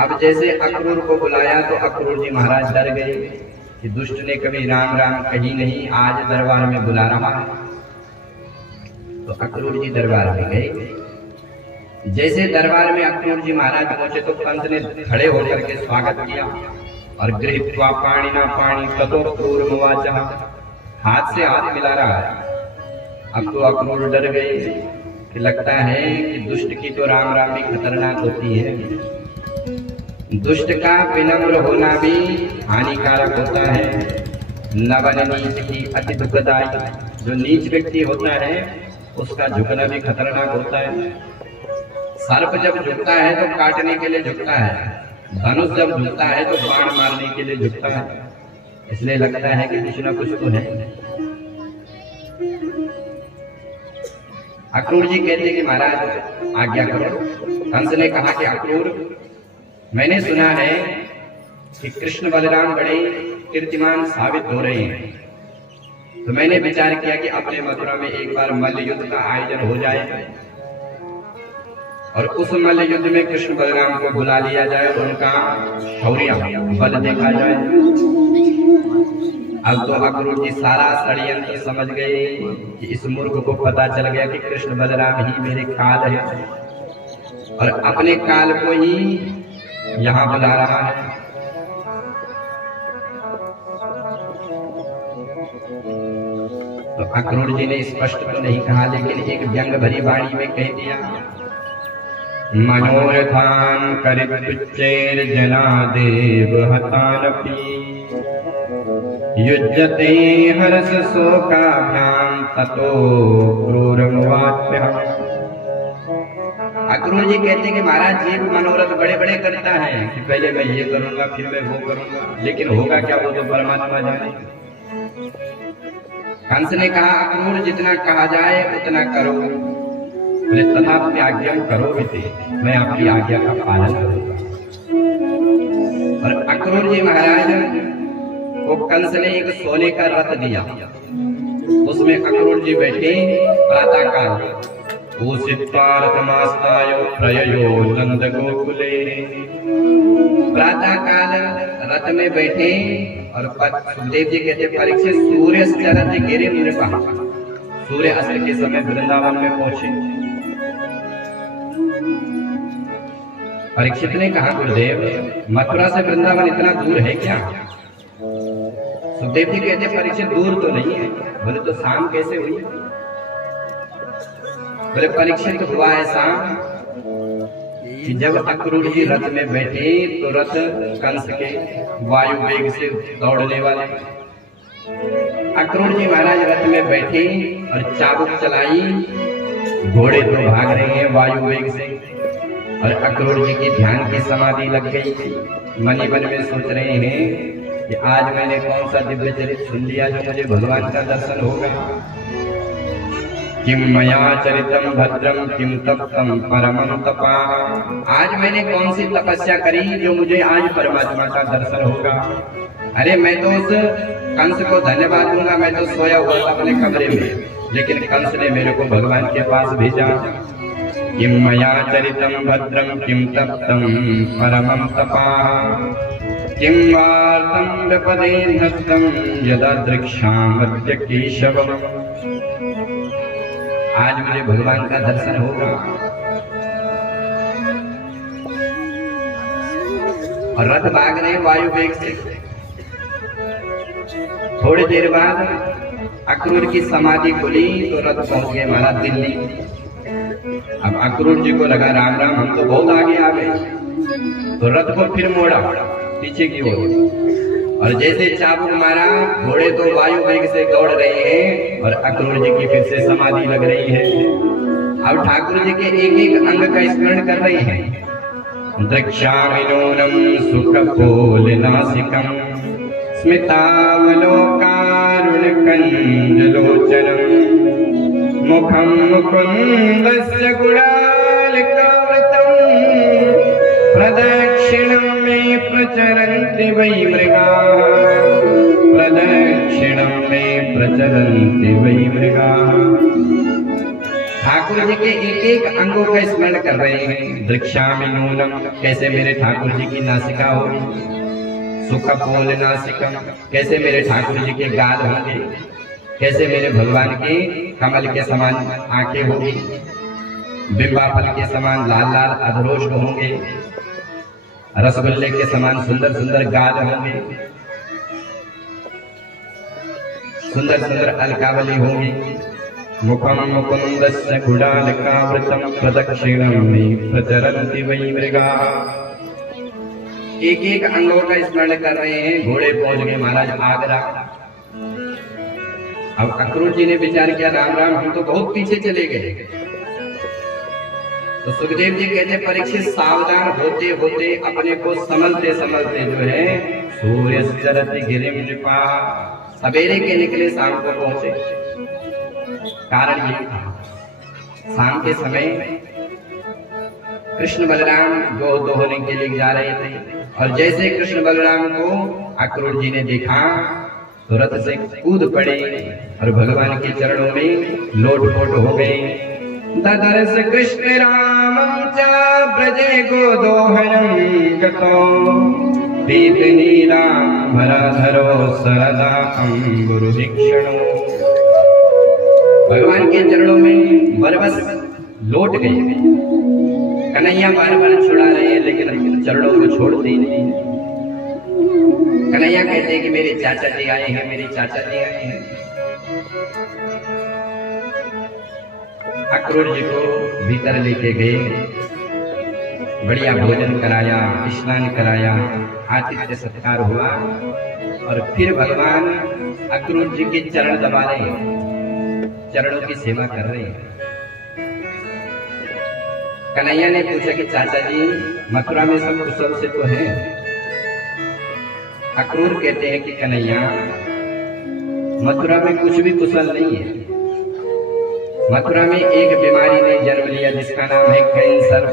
अब जैसे अक्रूर को बुलाया तो अक्रूर जी महाराज डर गए कि दुष्ट ने कभी राम राम कही नहीं, आज दरबार में बुला रहा है। तो अक्रूर जी दरबार में गए। जैसे दरबार में अक्रूर जी महाराज पहुंचे तो कंस ने खड़े होकर के स्वागत किया और गृहीत्वा पाणिना पाणि ततो क्रूरमुवाचः, हाथ से हाथ मिला रहा है। अब तो अक्रूर डर गए कि लगता है कि दुष्ट की तो राम राम भी खतरनाक होती है। दुष्ट का विनम्र होना भी हानिकारक होता है। नवन नीच की अति दुखदायी, जो नीच व्यक्ति होता है उसका झुकना भी खतरनाक होता है। सर्प जब झुकता है तो काटने के लिए झुकता है, धनुष जब झुकता है तो बाण मारने के लिए झुकता है। इसलिए लगता है कि कुछ ना कुछ तो है। अक्रूर जी कहते कि महाराज आज्ञा करो। कंस ने कहा कि अक्रूर, मैंने सुना है कि कृष्ण बलराम बड़े कीर्तिमान साबित हो रहे हैं, तो मैंने विचार किया कि अपने मथुरा में एक बार मल्ल युद्ध का आयोजन हो जाए और उस मल्ल युद्ध में कृष्ण बलराम को बुला लिया जाए और उनका शौर्य बल देखा जाए। अब तो अक्रूर जी सारा षड्यंत्र समझ गए कि इस मूर्ख को पता चल गया कि कृष्ण बलराम ही मेरे काल है और अपने काल को ही यहाँ बुला रहा है। तो अक्रूर जी ने स्पष्ट तो नहीं कहा, लेकिन एक व्यंग भरी वाणी में कह दिया, मनोरथान करितुच्चैर जना देव हतानपि युज्यते हर्ष शोकाभ्याम ततो क्रूरमुवाच्यः। अक्रूर जी कहते कि महाराज जी मनोरथ बड़े बड़े करता है कि पहले मैं ये करूंगा फिर मैं वो करूंगा, लेकिन होगा क्या वो तो परमात्मा जाने। कंस ने कहा अक्रूर जितना कहा जाए उतना करो, बोले तथापि आज्ञा करो भी, मैं आपकी आज्ञा का पालन करूंगा। और अक्रूर जी महाराज को कंस ने एक सोने का रथ दिया, उसमें अक्रूर जी बैठे प्रातः काल प्रययो नंद गोकुले। प्रातः काल रथ में बैठे और सुखदेव जी कहते परीक्षित सूर्य चरत गिरे नृपा, सूर्य अस्त के समय वृंदावन में पहुंचे। परीक्षित ने कहा गुरुदेव मथुरा से वृंदावन इतना दूर है क्या? सुखदेव जी कहते परीक्षित दूर तो नहीं है। बोले तो शाम कैसे हुई? बोले परीक्षित हुआ ऐसा कि जब अक्रूर जी रथ में बैठे तो रथ कंस के वायु वेग से दौड़ने वाले। अक्रूर जी महाराज रथ में बैठे और चाबुक चलाई, घोड़े तो भाग रहे हैं वायु वेग से और अक्रूर जी की ध्यान की समाधि लग गई। मन ही मन में सोच रहे हैं कि आज मैंने कौन सा दिव्य चरित्र सुन लिया जो मुझे भगवान का दर्शन होगा। किम मया चरितम भद्रम किम तप्तम परमं तपा, आज मैंने कौन सी तपस्या करी जो मुझे आज परमात्मा का दर्शन होगा। अरे मैं तो उस कंस को धन्यवाद दूंगा, मैं तो सोया हुआ था अपने कमरे में, लेकिन कंस ने मेरे को भगवान के पास भेजा। किम मया चरितम भद्रम किम तप्तम परमं तपा किम वार्तं विपदे धत्तं यदा दृक्षामद्य केशवम्, आज मुझे भगवान का दर्शन होगा। और रथ भाग रहे वायु वेग से। थोड़ी देर बाद अक्रूर की समाधि खुली तो रथ पहुंच गए महाराज दिल्ली। अब अक्रूर जी को लगा राम राम हम तो बहुत आगे आ गए, तो रथ को फिर मोड़ा पीछे की ओर और जैसे चाबुक मारा, घोड़े तो वायु वेग से दौड़ रहे हैं और अक्रूर जी की फिर से समाधि लग रही है। अब ठाकुर जी के एक एक अंग का स्मरण कर रहे हैं। द्रक्ष्यामिनोनम सुखपोलनासिकम स्मितावलोकारुणकंजलोचनम मुखम मुकुंदस्य गुणालकावृतम प्रदक्षिणं मे प्रचरन्ति वै मृगाः, प्रदक्षिणं मे प्रचरन्ति वै मृगाः। ठाकुर जी के एक एक अंगों का स्मरण कर रहे हैं। दृक्षामि नूनम, कैसे मेरे ठाकुर जी की नासिका होगी। सुखपोल नासिकम, कैसे मेरे ठाकुर जी के गाल होंगे। कैसे मेरे भगवान के कमल के समान आंखें होंगी। बिंबाफल के समान लाल लाल अधरोष होंगे। रसगुल्ले के समान सुंदर सुंदर गाल होंगे। सुंदर सुंदर अलकावली होंगी। मुखम मुकुंदस्य गुडालकावृतम प्रदक्षिणम प्रचरन्ति वै मृगा। एक एक अंगों का स्मरण कर रहे हैं। घोड़े पहुंच गए महाराज आगरा। अब अक्रूर जी ने विचार किया, राम राम, हम तो बहुत पीछे चले गए। तो सुखदेव जी कहते, परीक्षित सावधान होते होते अपने को संभलते संभलते जो है सूर्य सरति गिरिम नृपा, सवेरे के निकले शाम को पहुंचे। कारण ये था, शाम के समय कृष्ण बलराम गौ दोहने के लिए जा रहे थे और जैसे कृष्ण बलराम को अक्रूर जी ने देखा तो रथ से कूद पड़े और भगवान के चरणों में लोटपोट हो गए। ददर्श कृष्ण राम च ब्रजे गोदोहनम गतो दीप नीलांबरधरो सरदा अंबुरुधिक्षणो। भगवान के चरणों में बरबस लौट गए। कन्हैया बार बार छुड़ा रहे हैं लेकिन चरणों को छोड़ते नहीं। कन्हैया कहते हैं कि मेरे चाचा जी आए हैं, मेरे चाचा जी आए हैं। अक्रूर जी को भीतर लेके गए, बढ़िया भोजन कराया, स्नान कराया, आतिथ्य सत्कार हुआ और फिर भगवान अक्रूर जी के चरण दबा रहे हैं, चरणों की सेवा कर रहे हैं। कन्हैया ने पूछा कि चाचा जी मथुरा में सब कुशल से तो है। अक्रूर कहते हैं कि कन्हैया मथुरा में कुछ भी कुशल नहीं है। मथुरा में एक बीमारी ने जन्म लिया जिसका नाम है कैंसर।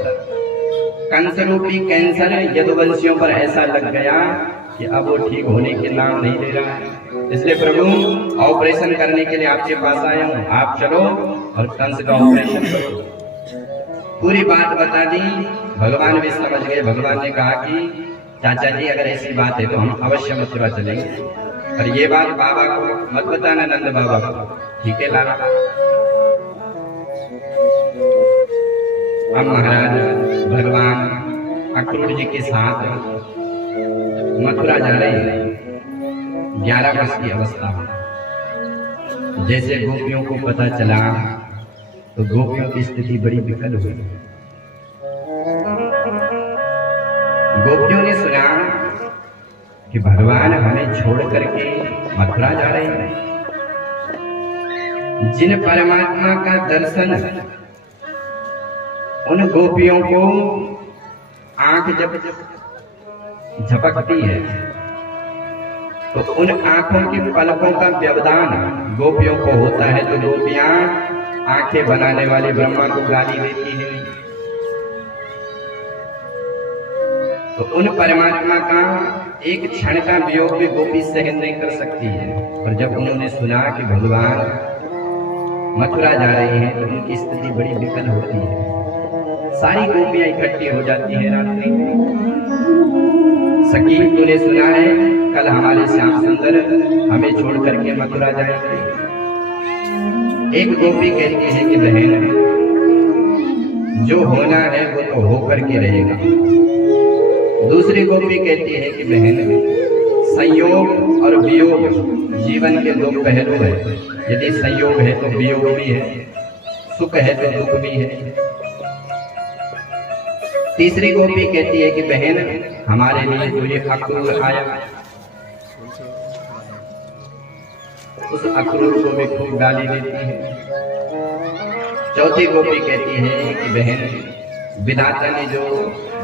कंस रूपी कैंसर यदुवंशियों पर ऐसा लग गया कि अब वो ठीक होने के नाम नहीं ले रहा है। इसलिए प्रभु ऑपरेशन करने के लिए आपके पास आया हूँ, आप चलो और कंस का ऑपरेशन करो। पूरी बात बता दी। भगवान भी समझ गए। भगवान ने कहा कि चाचा जी अगर ऐसी बात है तो हम अवश्य मथुरा चलेंगे, और ये बात बाबा को मत बताना, नंद बाबा को। ठीक है लाला। अब महाराज भगवान अक्रूर जी के साथ मथुरा जा रहे हैं। 11 वर्ष की अवस्था में जैसे गोपियों को पता चला तो गोपियों की स्थिति बड़ी विकल हुई। गोपियों ने सुना कि भगवान हमें छोड़ करके मथुरा जा रहे हैं। जिन परमात्मा का दर्शन उन गोपियों को आंख जब झपकती है तो उन आंखों की पलकों का व्यवधान गोपियों को होता है। तो गोपियां आंखें बनाने वाले ब्रह्मा को गाली देती है। तो उन परमात्मा का एक क्षण का वियोग भी गोपी सहन नहीं कर सकती है। और जब उन्होंने सुना कि भगवान मथुरा जा रहे हैं तो उनकी स्थिति बड़ी विकल होती है। सारी गोपियां इकट्ठी हो जाती है रात्रि में। सखी तूने सुना है कल हमारे श्याम सुंदर हमें छोड़ करके मथुरा जाएंगे। एक गोपी कहती है कि बहन जो होना है वो तो होकर के रहेगा। दूसरी गोपी कहती है कि बहन संयोग और वियोग जीवन के दो पहलू है। यदि संयोग है तो वियोग भी है, सुख है तो दुख भी है। तीसरी गोपी कहती है कि बहन हमारे लिए तो ये अक्रूर आया। उस अक्रूर को भी खूब गाली देती है। चौथी गोपी कहती है कि बहन विधाता ने जो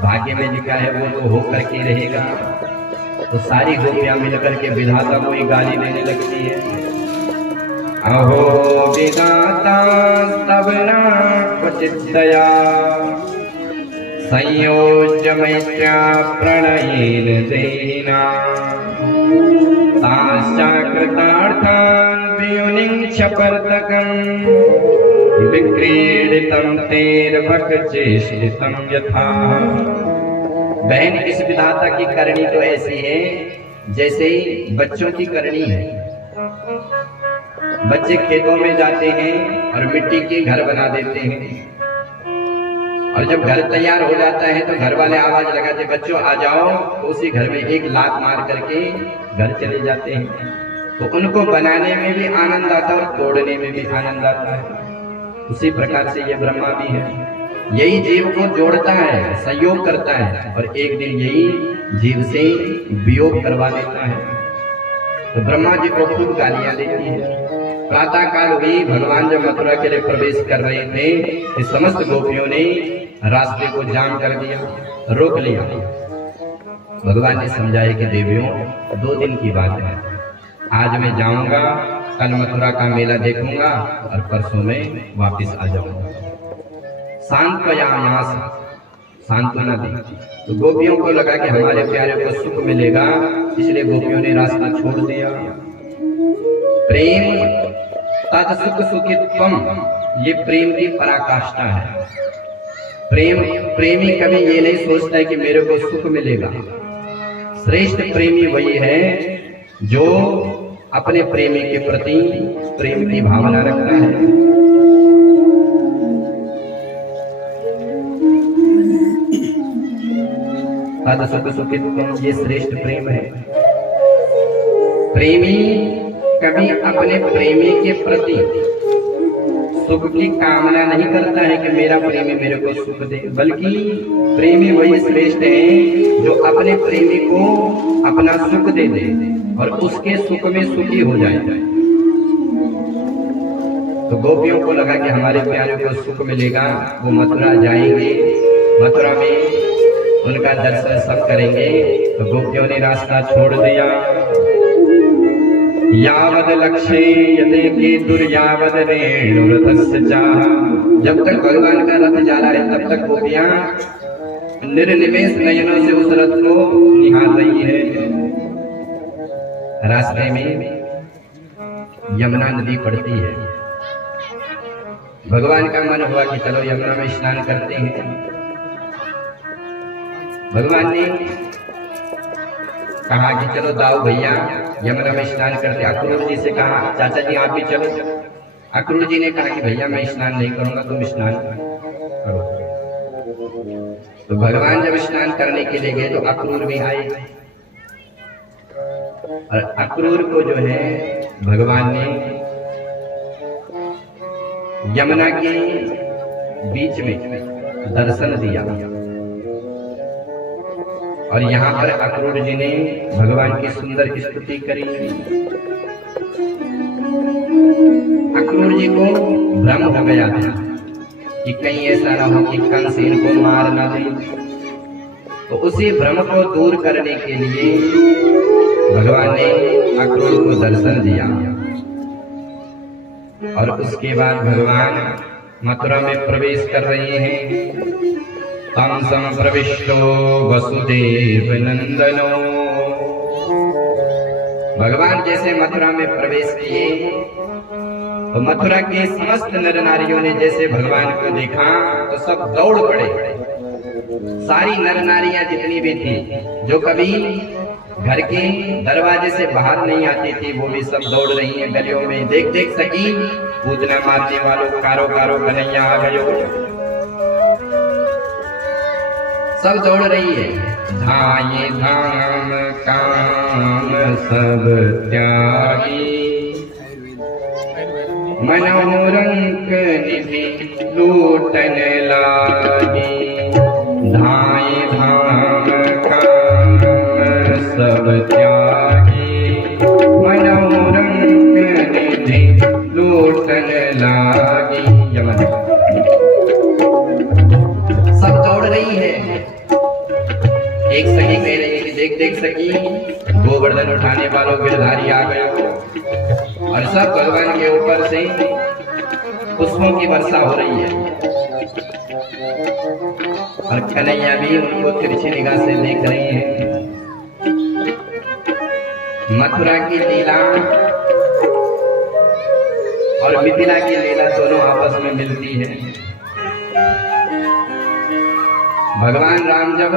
भाग्य में लिखा है वो तो होकर के रहेगा। तो सारी गोपियां मिलकर के विधाता को ही गाली देने लगती है। अहो विधाता स्तवना क्वचित् दया संयोज्य मैत्र्या प्रणयेन देहिना ताश्चा कृतार्थान् वियुनिं क्षपर्तकम् विक्रीडितं तेर्भक्चेष्टितं यथा। बहन, इस विधाता की करनी तो ऐसी है जैसे बच्चों की करनी है। बच्चे खेतों में जाते हैं और मिट्टी के घर बना देते हैं, और जब घर तैयार हो जाता है तो घर वाले आवाज लगाते, बच्चों आ जाओ, तो उसी घर में एक लात मार करके घर चले जाते हैं। तो उनको बनाने में भी आनंद आता है और तोड़ने में भी आनंद आता है। उसी प्रकार से ये ब्रह्मा भी है, यही जीव को जोड़ता है, सहयोग करता है, और एक दिन यही जीव से वियोग करवा देता है। तो ब्रह्मा जी को खूब गालियां देती है। प्रातः काल हुई, भगवान जब मथुरा के लिए प्रवेश कर रहे थे, इस समस्त गोपियों ने रास्ते को जाम कर दिया, रोक लिया। भगवान ने समझाया कि देवियों, 2 दिन की बात है, आज मैं जाऊंगा, कल मथुरा का मेला देखूंगा और परसों में वापस आ जाऊंगा। सांत्वयामास, सांत्वना दी। तो गोपियों को लगा कि हमारे प्यारे को सुख मिलेगा, इसलिए गोपियों ने रास्ता छोड़ दिया। प्रेम तद सुख सुखित्वम, ये प्रेम की पराकाष्ठा है। प्रेमी कभी ये नहीं सोचता है कि मेरे को सुख मिलेगा। श्रेष्ठ प्रेमी वही है जो अपने प्रेमी के प्रति प्रेम की भावना रखता है। तद सुख सुखित्वम, ये श्रेष्ठ प्रेम है। प्रेमी कभी अपने प्रेमी के प्रति सुख की कामना नहीं करता है कि मेरा प्रेमी मेरे को सुख दे, बल्कि प्रेमी वही श्रेष्ठ है जो अपने प्रेमी को अपना सुख दे दे और उसके सुख में सुखी हो जाए। तो गोपियों को लगा कि हमारे प्यारे को सुख मिलेगा, वो मथुरा जाएंगे, मथुरा में उनका दर्शन सब करेंगे। तो गोपियों ने रास्ता छोड़ दिया। यावद लक्ष्य यदे की दुर्यावद रेणुरथस्य चाह, जब तक भगवान का रथ जा रहा है तब तक गोपियां निर्निमेष नयनों से उस रथ को निहार रही है। रास्ते में यमुना नदी पड़ती है। भगवान का मन हुआ कि चलो यमुना में स्नान करते हैं। भगवान ने कहा कि चलो दाऊ भैया यमुना में स्नान करते। अक्रूर जी से कहा, चाचा जी आप भी चलो। अक्रूर जी ने कहा कि भैया मैं स्नान नहीं करूंगा, तुम स्नान करो। तो भगवान जब स्नान करने के लिए गए तो अक्रूर भी आए, और अक्रूर को जो है भगवान ने यमुना के बीच में दर्शन दिया। और यहाँ पर अक्रूर जी ने भगवान की सुंदर स्तुति करी। अक्रूर जी को भ्रम हो गया था कि कहीं ऐसा ना हो कि कंस इनको मार ना दे। तो उसी भ्रम को दूर करने के लिए भगवान ने अक्रूर को दर्शन दिया। और उसके बाद भगवान मथुरा में प्रवेश कर रहे हैं। तम संप्रविष्टो वसुदेव नंदनो, भगवान जैसे मथुरा में प्रवेश किए तो मथुरा के समस्त नर नारियों ने जैसे भगवान को देखा तो सब दौड़ पड़े। सारी नर नारियां जितनी भी थी, जो कभी घर के दरवाजे से बाहर नहीं आती थी, वो भी सब दौड़ रही हैं गलियों में। देख देख सकी पूतना मारने वालों, कारो कारो कन्हैया आ गयो, सब दौड़ रही है। धाये धाम काम सब त्यागी, मनोरंक निधि लूटन लागी। धाये धाम काम सब त्यागी, मनोरंक निधि लूटन लागी। यमन सब दौड़ रही है। एक सखी कह रही है कि देख देख सखी, गोवर्धन उठाने वालों गिरधारी आ गया, और सब भगवान के ऊपर से पुष्पों की वर्षा हो रही है। और कन्हैया भी उनको तिरछी निगाह से देख रही है। मथुरा की लीला और मिथिला की लीला दोनों आपस में मिलती है। भगवान राम जब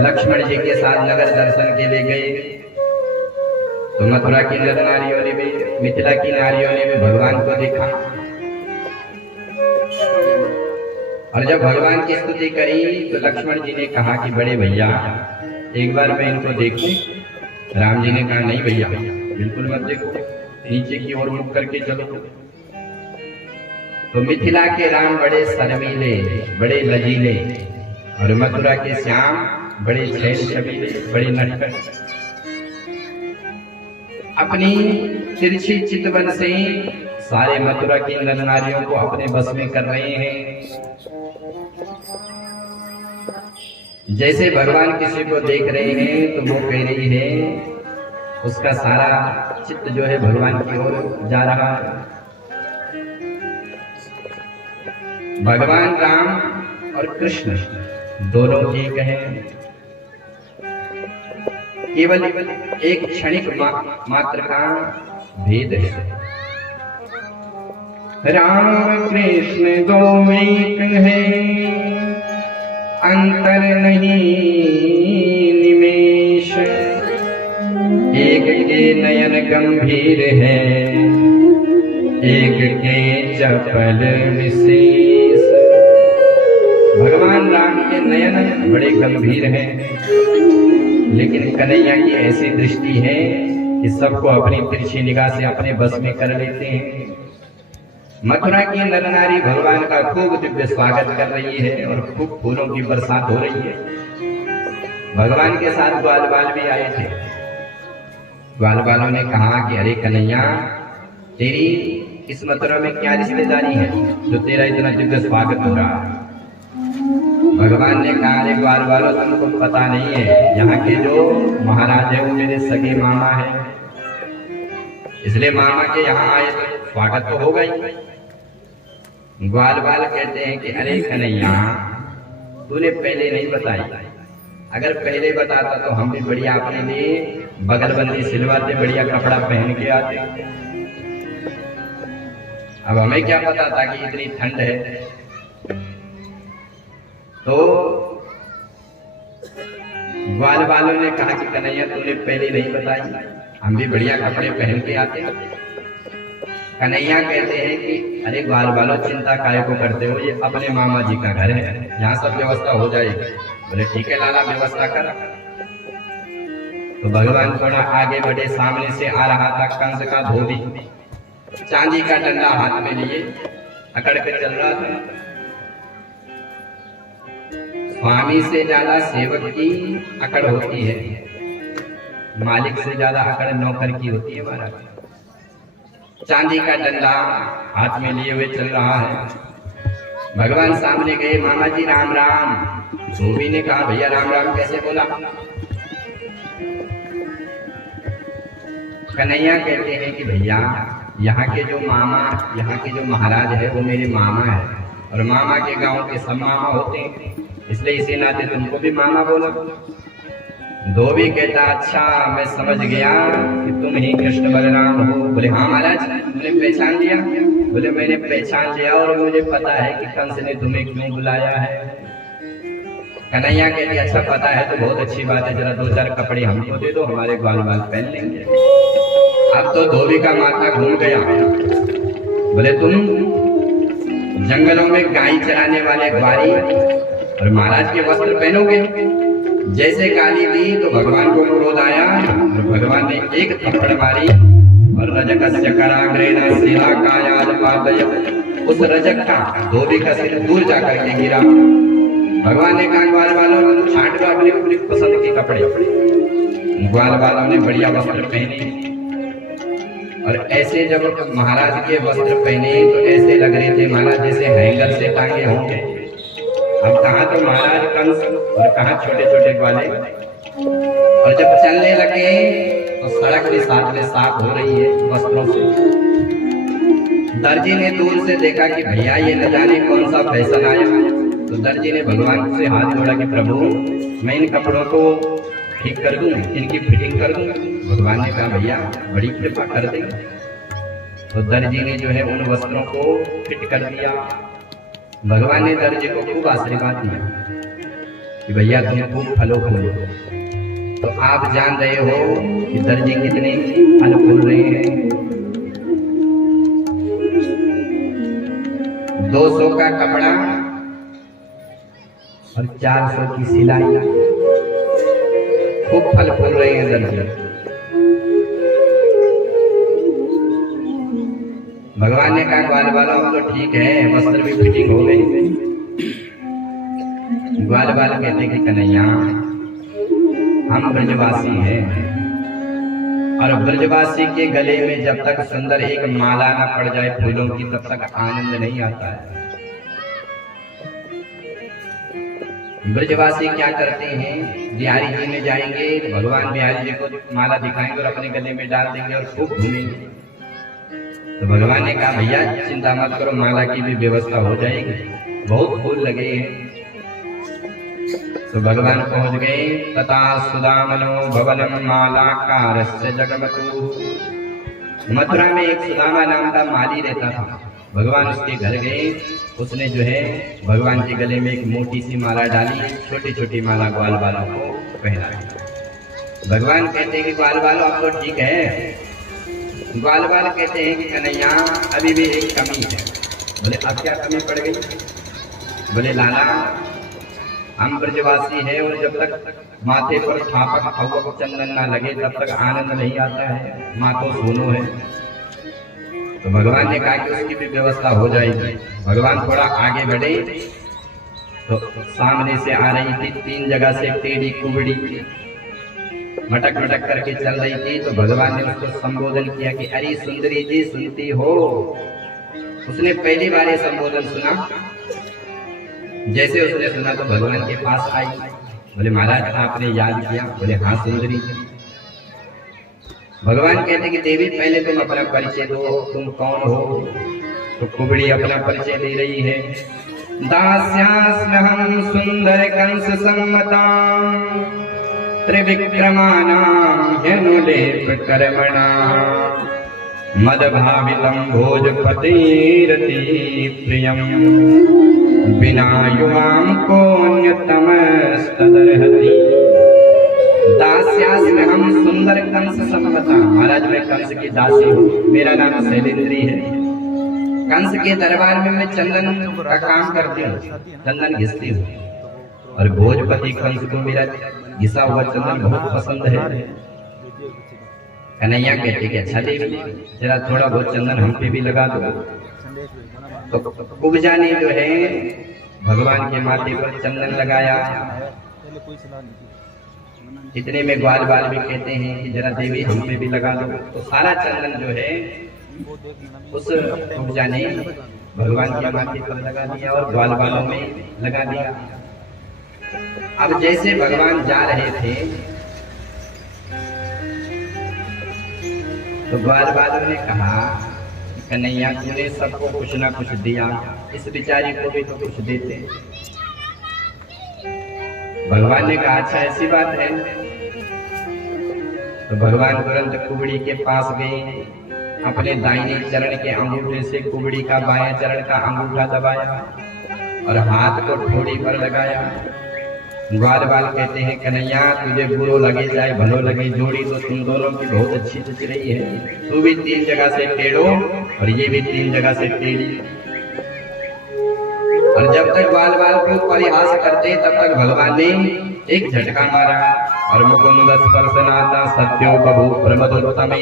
लक्ष्मण जी के साथ नगर दर्शन के लिए गए तो मथुरा की नर नारियों ने भी, मिथिला की नारियों ने भी भगवान को देखा और जब भगवान की स्तुति करी तो लक्ष्मण जी ने कहा कि बड़े भैया एक बार मैं इनको देखूं। राम जी ने कहा नहीं भैया बिल्कुल मत देखो, नीचे की ओर मुख करके चलो। तो मिथिला के राम बड़े शर्मीले, बड़े लजीले और मथुरा के श्याम बड़े छैल छबीले, बड़े नटखट। अपनी तिरछी चितवन से सारे मथुरा की नर नारियों को अपने बस में कर रहे हैं। जैसे भगवान किसी को देख रहे हैं तो वो कह रही है, उसका सारा चित्त जो है भगवान की ओर जा रहा है। भगवान राम और कृष्ण दोनों एक हैं, केवल एक क्षणिक मात्र का भेद है। राम कृष्ण दो एक है, अंतर नहीं निमेष। एक के नयन गंभीर है, एक के चपल विशेष। भगवान राम के नयन बड़े गंभीर हैं, लेकिन कन्हैया की ऐसी दृष्टि है कि सबको अपनी तिरछी निगाह से अपने बस में कर लेते हैं। मथुरा की नर नारी भगवान का खूब दिव्य स्वागत कर रही है और खूब फूलों की बरसात हो रही है। भगवान के साथ ग्वाल बाल भी आए थे। ग्वाल बालों ने कहा कि अरे कन्हैया, तेरी इस मथुरा में क्या रिश्तेदारी है जो तेरा इतना दिव्य स्वागत हो रहा है? भगवान ने कहा, अरे ग्वाल बालों तुमको पता नहीं है, यहाँ के जो महाराज है वो मेरे सगे मामा है, इसलिए मामा के यहाँ आए तो स्वागत तो होगा ही। ग्वाल बाल कहते हैं कि अरे कन्हैया, तूने पहले नहीं बताई, अगर पहले बताता तो हम भी बढ़िया अपने लिए बगलबंदी सिलवाते, बढ़िया कपड़ा पहन के आते। अब हमें क्या पता था कि इतनी ठंड है। तो ग्वाल बालों ने कहा कि कन्हैया तूने पहले नहीं बताई, हम भी बढ़िया कपड़े पहन के आते। कन्हैया कहते हैं कि अरे ग्वाल बालों, चिंता काहे को करते हो, ये अपने मामा जी का घर है, यहाँ सब व्यवस्था हो जाएगी। बोले ठीक है लाला, व्यवस्था कर। तो भगवान थोड़ा आगे बढ़े, सामने से आ रहा था कंस का धोबी, चांदी का डंडा हाथ में लिए अकड़ के चल रहा था। स्वामी से ज्यादा सेवक की अकड़ होती है, मालिक से ज्यादा अकड़ नौकर की होती है। महाराज चांदी का डंडा हाथ में लिए हुए चल रहा है। भगवान सामने गए, मामा जी राम राम। धोबी ने कहा, भैया राम राम कैसे बोला? कन्हैया कहते हैं कि भैया, यहाँ के जो मामा, यहाँ के जो महाराज है वो मेरे मामा है, और मामा के गांव के सब मामा होते हैं, इसलिए इसी नाते तुमको भी मामा बोला। धोबी कहता, अच्छा मैं समझ गया कि तुम ही कृष्ण बलराम हो। बोले हाँ महाराज, तुमने पहचान लिया? बोले मैंने पहचान लिया और मुझे पता है कि कंस ने तुम्हें क्यों बुलाया है। कन्हैया कहते, अच्छा पता है तो बहुत अच्छी बात है, जरा दो चार कपड़े हमको दे दो, हमारे ग्वाल बाल पहन लेंगे। अब तो धोबी का माथा घूम गया। बोले तुम जंगलों में गाय चराने वाले ग्वारी और महाराज के वस्त्र पहनोगे? जैसे गाली दी तो भगवान को क्रोध आया और भगवान ने एक थप्पड़ मारी और रजकस्य कराग्रेण शिला कायाद पादयत्, उस रजक का, धोबी का सिर दूर जाकर के गिरा। भगवान ने कहा, ग्वाल बालों छांट लो अपने अपनी पसंद के कपड़े। ग्वाल बालों ने बढ़िया वस्त्र पहने और ऐसे जब महाराज के वस्त्र पहने तो ऐसे लग रहे थे महाराज जैसे हैंगर से टांगे होंगे। अब कहाँ तो महाराज कंस और कहाँ छोटे छोटे ग्वाले। और जब चलने लगे तो सड़क भी साथ में साफ हो रही है वस्त्रों से। दर्जी ने दूर से देखा कि भैया ये न जाने कौन सा फैशन आया। तो दर्जी ने भगवान से हाथ जोड़ा कि प्रभु, मैं इन कपड़ों को ठीक कर दूं, इनकी फिटिंग कर दूं। भगवान ने कहा भैया बड़ी कृपा कर दे। तो दर्जी ने जो है उन वस्त्रों को फिट कर दिया। भगवान ने दर्जी को खूब आशीर्वाद दिया कि भैया तुम खूब फलो फूलो। तो आप जान रहे हो कि दर्जी कितने फल फूल रहे हैं। 200 का कपड़ा और 400 की सिलाई, खूब फल फूल रहे हैं दर्जी। भगवान ने कहा ग्वाल वालों तो ठीक है, वस्त्र भी फिटिंग हो गई। ग्वाल वाल कहते कि कन्हैया हम ब्रजवासी हैं और ब्रजवासी के गले में जब तक सुंदर एक माला ना पड़ जाए फूलों की तब तक आनंद नहीं आता है। ब्रजवासी क्या करते हैं, बिहारी जी में जाएंगे, भगवान बिहारी जी को माला दिखाएंगे और अपने गले में डाल देंगे और खूब घूमेंगे। तो भगवान ने कहा भैया चिंता मत करो, माला की भी व्यवस्था हो जाएगी, बहुत फूल लगे हैं। तो भगवान पहुंच गए। तथा सुदामनो भवनम मालाकारस्य जगमतु। मथुरा में एक सुदामा नाम का माली रहता था। भगवान उसके घर गए, उसने जो है भगवान के गले में एक मोटी सी माला डाली, छोटी छोटी माला ग्वाल वालों को पहनाई। भगवान कहते हैं कि ग्वाल वालों अब तो ठीक है। ग्वाल वाल कहते हैं कि कन्हैया अभी भी एक कमी है। बोले अब क्या कमी पड़ गई? बोले लाला हम ब्रजवासी है और जब तक माथे पर थापक हवक चंदन ना लगे तब तक आनंद नहीं आता है, माँ तो सोनो है। तो भगवान ने कहा कि उसकी भी व्यवस्था हो जाएगी। भगवान थोड़ा आगे बढ़े तो सामने से आ रही थी 3 जगह से टेढ़ी कुबड़ी मटक मटक करके चल रही थी। तो भगवान ने उसको संबोधन किया कि अरे सुंदरी जी सुनती हो। उसने पहली बार ये संबोधन सुना। जैसे उसने सुना तो भगवान के पास आई। बोले महाराज आपने याद किया? बोले हाँ सुंदरी। भगवान कहते कि देवी पहले तुम अपना परिचय दो, तुम कौन हो? तो कुबड़ी अपना परिचय दे रही है। दास्यास्म्यहं सुंदर कंस सम्मतां त्रिविक्रमाणां ह्यनुलेप कर्मणां मदभावितं भोजपतिरति प्रियं बिना युवां कोऽन्यतमस्तदर्हति। दास्यास्म्यहं सुंदर कंस सम्मतां। महाराज मैं कंस की दासी हूँ, मेरा नाम शैलेंद्री है। कंस के दरबार में मैं चंदन का काम करती हूँ, चंदन घिसती हूँ और भोजपति कंस को मेरा घिसा हुआ चंदन बहुत पसंद है। कन्हैया कहते कि अच्छा देवी जरा थोड़ा बहुत चंदन हम पे भी लगा दो। तो कुब्जा ने जो है भगवान के माथे पर चंदन लगाया। इतने में ग्वाल बाल भी कहते हैं कि जरा देवी हम पे भी लगा दो। तो सारा चंदन जो है उस कुब्जा ने भगवान के माथे पर लगा दिया और ग्वाल बालों में लगा दिया। अब जैसे भगवान जा रहे थे तो ग्वाल बालों ने कहा कन्हैया तूने सबको कुछ ना कुछ दिया, इस बिचारी को भी तो कुछ देते। भगवान ने कहा अच्छा ऐसी बात है। तो भगवान तुरंत कुबड़ी के पास गए, अपने दाहिने चरण के अंगूठे से कुबड़ी का बाएं चरण का अंगूठा दबाया और हाथ को ठोड़ी पर लगाया। ग्वाल बाल कहते हैं कन्हैया तुझे बुरो लगे चाहे भलो लगे, जोड़ी तो तुम दोनों की बहुत अच्छी दिख रही है। तू भी 3 जगह से टेढ़ो और ये भी 3 जगह से टेढ़ी। और जब तक ग्वाल बाल को परिहास करते तब तक भगवान ने एक झटका मारा और मुकुंद स्पर्शनाता सत्यो बभू प्रमदोत्तमे।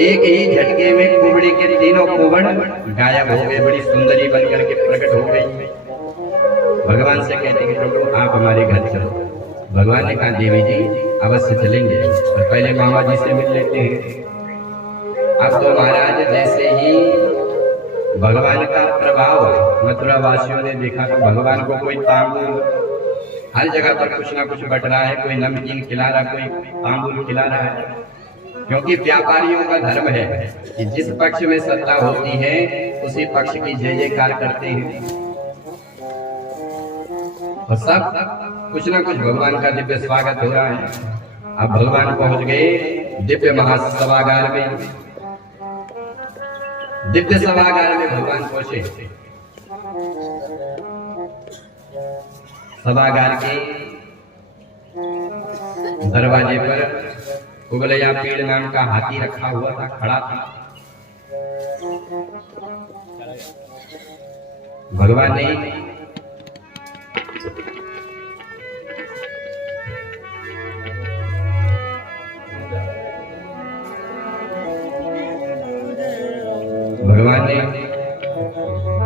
एक ही झटके में कुबड़ी के तीनों कुबड़ गायब हो गए, बड़ी सुंदरी बनकर के प्रकट हो गई। भगवान से कहते कि प्रभु आप हमारे घर चलो। भगवान ने कहा देवी जी अवश्य चलेंगे और पहले मामा जी से मिल लेते हैं। अब तो महाराज जैसे ही भगवान का प्रभाव मथुरा वासियों ने देखा तो भगवान को कोई तांबूल हर जगह पर कुछ ना कुछ बट रहा है, कोई नमकीन खिला रहा, कोई तांबूल खिला रहा है। क्योंकि व्यापारियों का धर्म है कि जिस पक्ष में सत्ता होती है उसी पक्ष की जय जयकार करते हैं। और सब कुछ ना कुछ भगवान का दिव्य स्वागत हो रहा है। अब भगवान पहुंच गए दिव्य महासभागार में। दिव्य सभागार में भगवान पहुंचे। सभागार के दरवाजे पर कुबलया पेड़ नाम का हाथी रखा हुआ था, खड़ा था। भगवान ने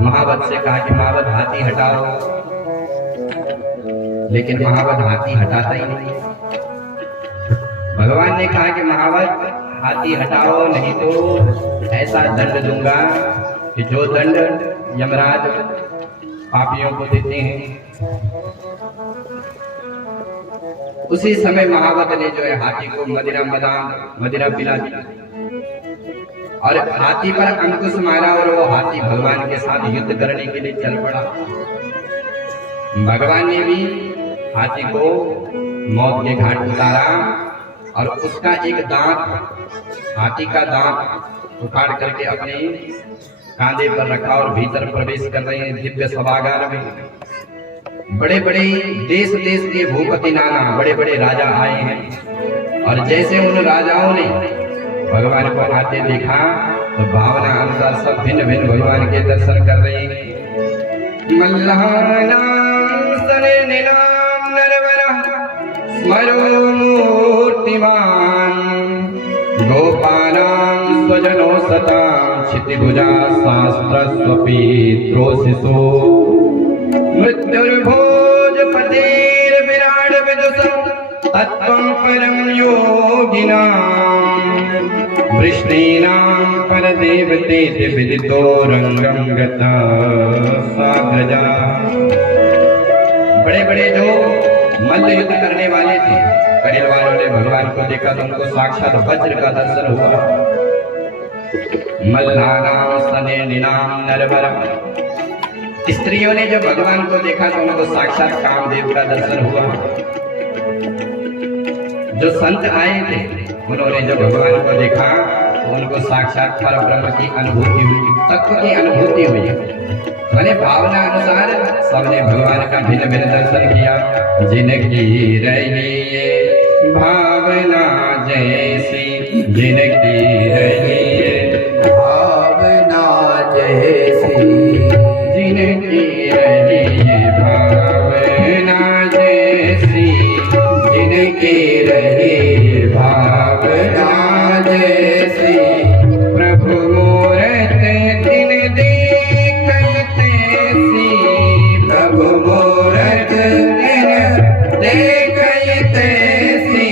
महावत से कहा कि महावत हाथी हटाओ, लेकिन महावत हाथी हटाता ही नहीं। भगवान ने कहा कि महावत हाथी हटाओ, नहीं तो ऐसा दंड दूंगा कि जो दंड यमराज पापियों को देते हैं। उसी समय महावत ने जो है हाथी को मदिरा पिला दी और हाथी पर अंकुश मारा और वो हाथी भगवान के साथ युद्ध करने के लिए चल पड़ा। भगवान ने भी हाथी को मौत के घाट उतारा और उसका एक दांत, हाथी का दांत उखाड़ करके अपने कांधे पर रखा और भीतर प्रवेश कर रहे हैं दिव्य सभागार में। बड़े बड़े देश देश के भूपति नाना, बड़े बड़े राजा आए हैं और जैसे उन राजाओं ने भगवान को आते देखा तो भावना अनुसार सब भिन्न भिन्न भगवान के दर्शन कर रहे हैं। मल्लानाम सनेनाम नरवरः स्मरो मूर्तिमान गोपानां स्वजनो सतां क्षितिभुजा शास्त्रस्वपीत्रोशिषो मृत्युर्भोजपतेर्विराड विदुषं तत्त्वं परं योगिनां वृष्णीनां परदेवतेति विदितो रंगं गता साग्रजा। बड़े बड़े जो मल्ल युद्ध करने वाले थे, कड़िल वालों ने भगवान को देखा तो उनको साक्षात वज्र का दर्शन हुआ। मल्लानां सनेनाम नरवरः, स्त्रियों ने जब भगवान को देखा तो उनको साक्षात कामदेव का दर्शन हुआ। जो संत आए थे उन्होंने जब भगवान को देखा तो उनको साक्षात परब्रह्म की अनुभूति हुई, तत्व की अनुभूति हुई। मैंने भावना अनुसार सबने भगवान का भिन्न भिन्न दर्शन किया। जिनकी रही भावना जैसी, जिनकी रही भावना जैसी, जिनकी रही भावना जैसी, जिनकी रही भावना जैसी, प्रभु मूरत दिन देखत ऐसी, प्रभु मूरत दिन देखत ऐसी,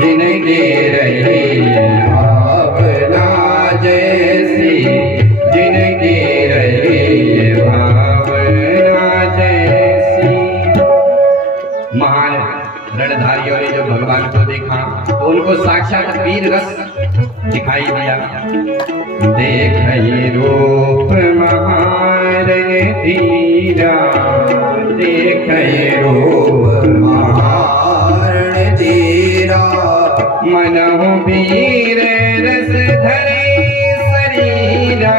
जिनकी रही भावना जैसी, जिनकी रही भावना जैसी। महान रणधारियों ने जो भगवान को देखा तो उनको साक्षात वीर रस दिखाई दिया। देखिए रूप महान धीरा, देखिए रूप महान धीरा, मनहु वीर रस धरे शरीरा,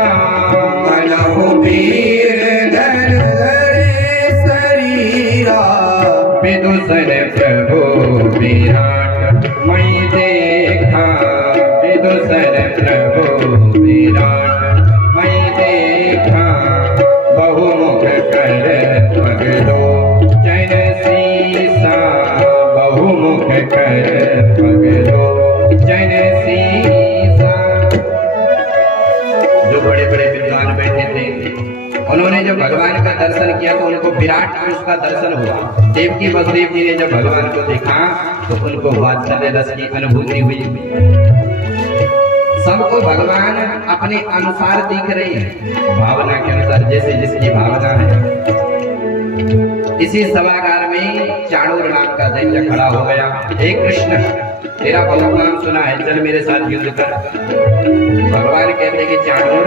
मनहु वीर धर धरे शरीरा, विदुषन प्रभु विराट मैं देखा, विदुषन प्रभु विराट मैं देखा, बहुमुख कर पगलो जन सीसा, बहुमुख कर पगलो जन सीसा। जो बड़े बड़े विद्वान बैठे थे उन्होंने जब भगवान का दर्शन किया तो उनको विराट पुरुष का दर्शन हुआ। देवकी वसुदेव जी ने जब भगवान को देखा तो उनको वात्सल्य रस की अनुभूति हुई। सबको भगवान अपने अनुसार दिख रहे हैं, भावना के अनुसार, जैसे जिसकी भावना है। इसी सभागार में चाणूर नाम का दैत्य खड़ा हो गया। हे कृष्ण, तेरा बहुत नाम सुना है, चल मेरे साथ युद्ध कर। भगवान कहते कि चाणूर,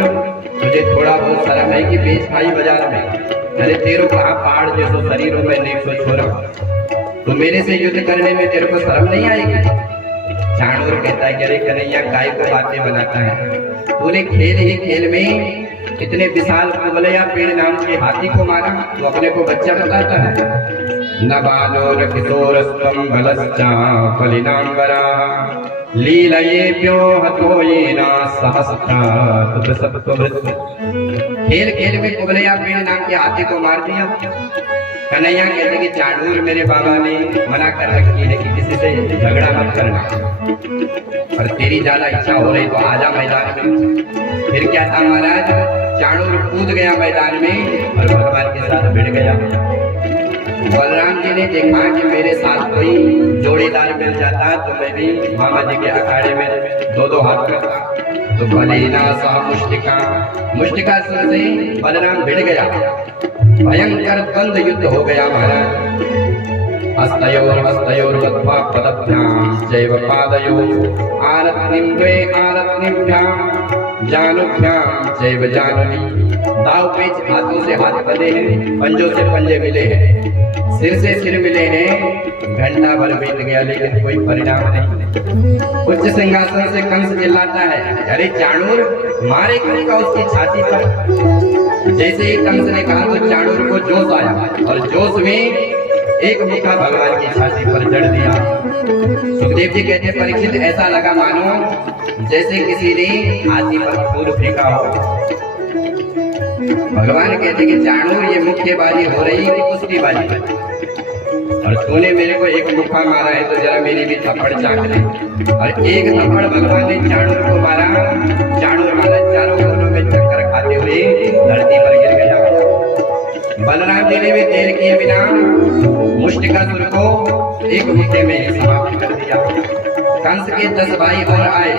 तुझे थोड़ा बहुत शर्म है कि बेच खाई बाजार में, अरे तेरो कहा पहाड़ जैसो शरीरों में नेक सो छोरा, तो मेरे से युद्ध करने में तेरे को शर्म नहीं आएगी? चाणूर कहता है कि अरे कन्हैया काय को बातें बनाता है, तूने खेल ही खेल में इतने विशाल कुबलया पेड़ नाम के हाथी को मारा, तो अपने को बच्चा बताता है। न बालो न किशोरस्त्वं बलश्चा फलिनांबरा लीलयेभ्यो हतो येना सहस्रा तुभसत्वभृत्। खेल खेल में कुबलया पेड़ नाम के हाथी को मार दिया। कन्हैया कहते कि चाणूर मेरे बाबा ने मना कर रखी है कि किसी से झगड़ा मत करना, और तेरी ज्यादा इच्छा हो रही तो आजा मैदान में। फिर क्या था महाराज, चाणूर कूद गया मैदान में और भगवान के साथ भिड़ गया। बलराम जी ने देखा कि मेरे साथ कोई जोड़ीदार मिल जाता तो मैं भी मामा जी के अखाड़े में दो दो हाथ करता। तो बलिना सा मुष्टिका से बलराम भिड़ गया। भयंकर द्वंद्व युद्ध हो गया महाराज। हस्तयोर मध्वा पदभ्यां चैव पादयोः आरत्नीं द्वे आरत्नीभ्यां जानुभ्यां चैव जानुनी। दाव पेच हाथों से हाथ बंधे हैं, पंजों से पंजे मिले हैं, सिर से सिर मिले हैं। घंटा भर बीत गया लेकिन कोई परिणाम नहीं। उच्च सिंहासन से कंस चिल्लाता है, अरे चाणूर मारे क्यों का उसकी छाती पर। जैसे ही कंस ने कहा तो चाणूर को जोश आया और जोश में एक मुक्का भगवान की छाती पर जड़ दिया। सुखदेव जी कहते परीक्षित ऐसा लगा मानो जैसे किसी ने हाथी पर फूल फेंका हो। भगवान कहते कि चाणूर ये मुक्केबाजी हो रही है कि कुश्ती बाजी, और तूने मेरे को एक मुक्का मारा है तो जरा मेरी भी थप्पड़ चाट ले। और एक थप्पड़ भगवान ने चाणूर को मारा। चाणूर मारा चारों कोनों में चक्कर खाते हुए धरती पर गिर गया। बलराम जी ने भी देर किए बिना मुष्टिकासुर को एक मुट्ठे में समाप्त कर दिया। कंस के 10 भाई और आए,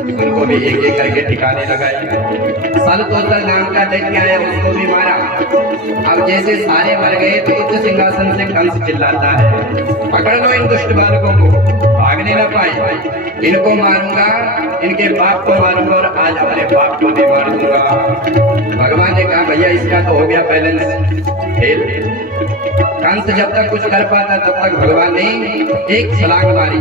उनको भी एक एक करके ठिकाने लगाए। सलतोषर नाम का दैत्य आया, उसको भी मारा। अब जैसे सारे मर गए तो उच्च सिंहासन से कंस चिल्लाता है, पकड़ लो इन दुष्ट बालकों को, भागने न पाए। इनको मारूंगा, इनके बाप को मारूंगा और आज अपने बाप को भी मार दूंगा। भगवान ने कहा भैया इसका तो हो गया बैलेंस फेल। कंस जब तक कुछ कर पाता तब तक भगवान ने एक छलांग मारी।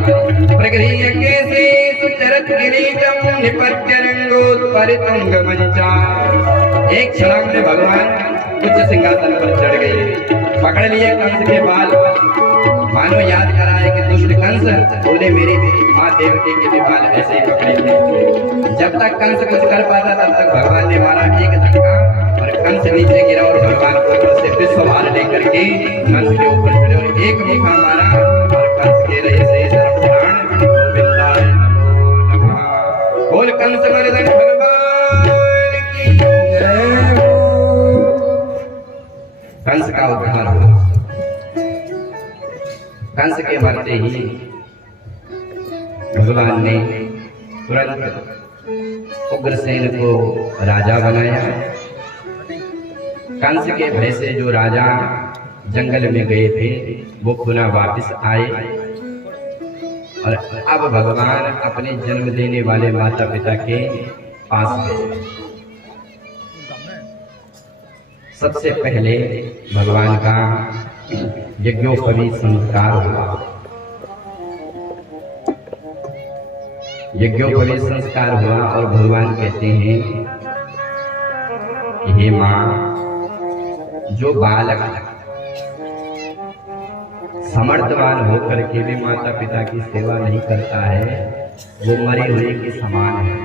प्रगृह्य केसे सुचरत किरीटम निपत्य रंगोत्परितुंग मंचा। एक छलांग में भगवान उच्च सिंहासन पर चढ़ गए, पकड़ लिए कंस के बाल। मानो याद करा है कि दुष्ट कंस बोले मेरी माँ देवकी के भी बाल ऐसे ही पकड़े थे। जब तक कंस कुछ कर पाता तब तक भगवान ने मारा एक धक्का और कंस नीचे गिरा और भगवान को ऊपर से विश्व भार लेकर के कंस के ऊपर चढ़े और एक मुक्का मारा और कंस के रहे से सर्वप्राण गोविंदाय नमो नमः। बोल कंस मर्दन भगवान की जय हो। कंस का उद्धार हुआ। कंस के मरते ही भगवान ने तुरंत उग्रसेन को राजा बनाया। कंस के भय से जो राजा जंगल में गए थे वो पुनः वापस आए और अब भगवान अपने जन्म देने वाले माता पिता के पास गए। सबसे पहले भगवान का यज्ञोपवीत संस्कार हुआ। यज्ञोपवीत संस्कार हुआ और भगवान कहते हैं कि हे माँ, जो बालक समर्थवान होकर के भी माता पिता की सेवा नहीं करता है वो मरे हुए के समान है।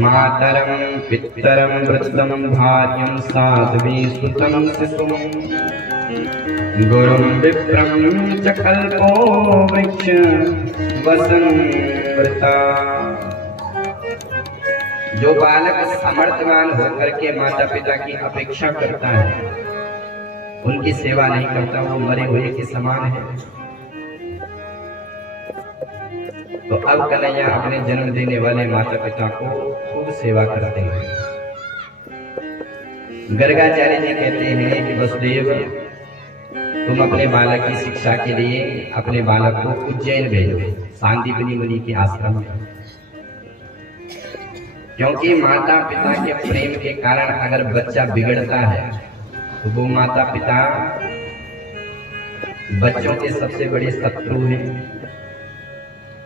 मातरम पितरम वृद्धम भार्यं साध्वी सुतं शिशुं गुरुं विप्रं च कल्पो वृक्ष वसंवृता। जो बालक समर्थवान होकर के माता पिता की अपेक्षा करता है, उनकी सेवा नहीं करता, वो मरे हुए के समान है। तो अब कन्हैया अपने जन्म देने वाले माता पिता को खूब सेवा करते हैं। गर्गाचार्य जी कहते हैं कि वसुदेव, तुम अपने बालक की शिक्षा के लिए अपने बालक को उज्जैन भेजो, सांदीपनी मुनि के आश्रम में। क्योंकि माता पिता के प्रेम के कारण अगर बच्चा बिगड़ता है तो वो माता पिता बच्चों के सबसे बड़े शत्रु हैं।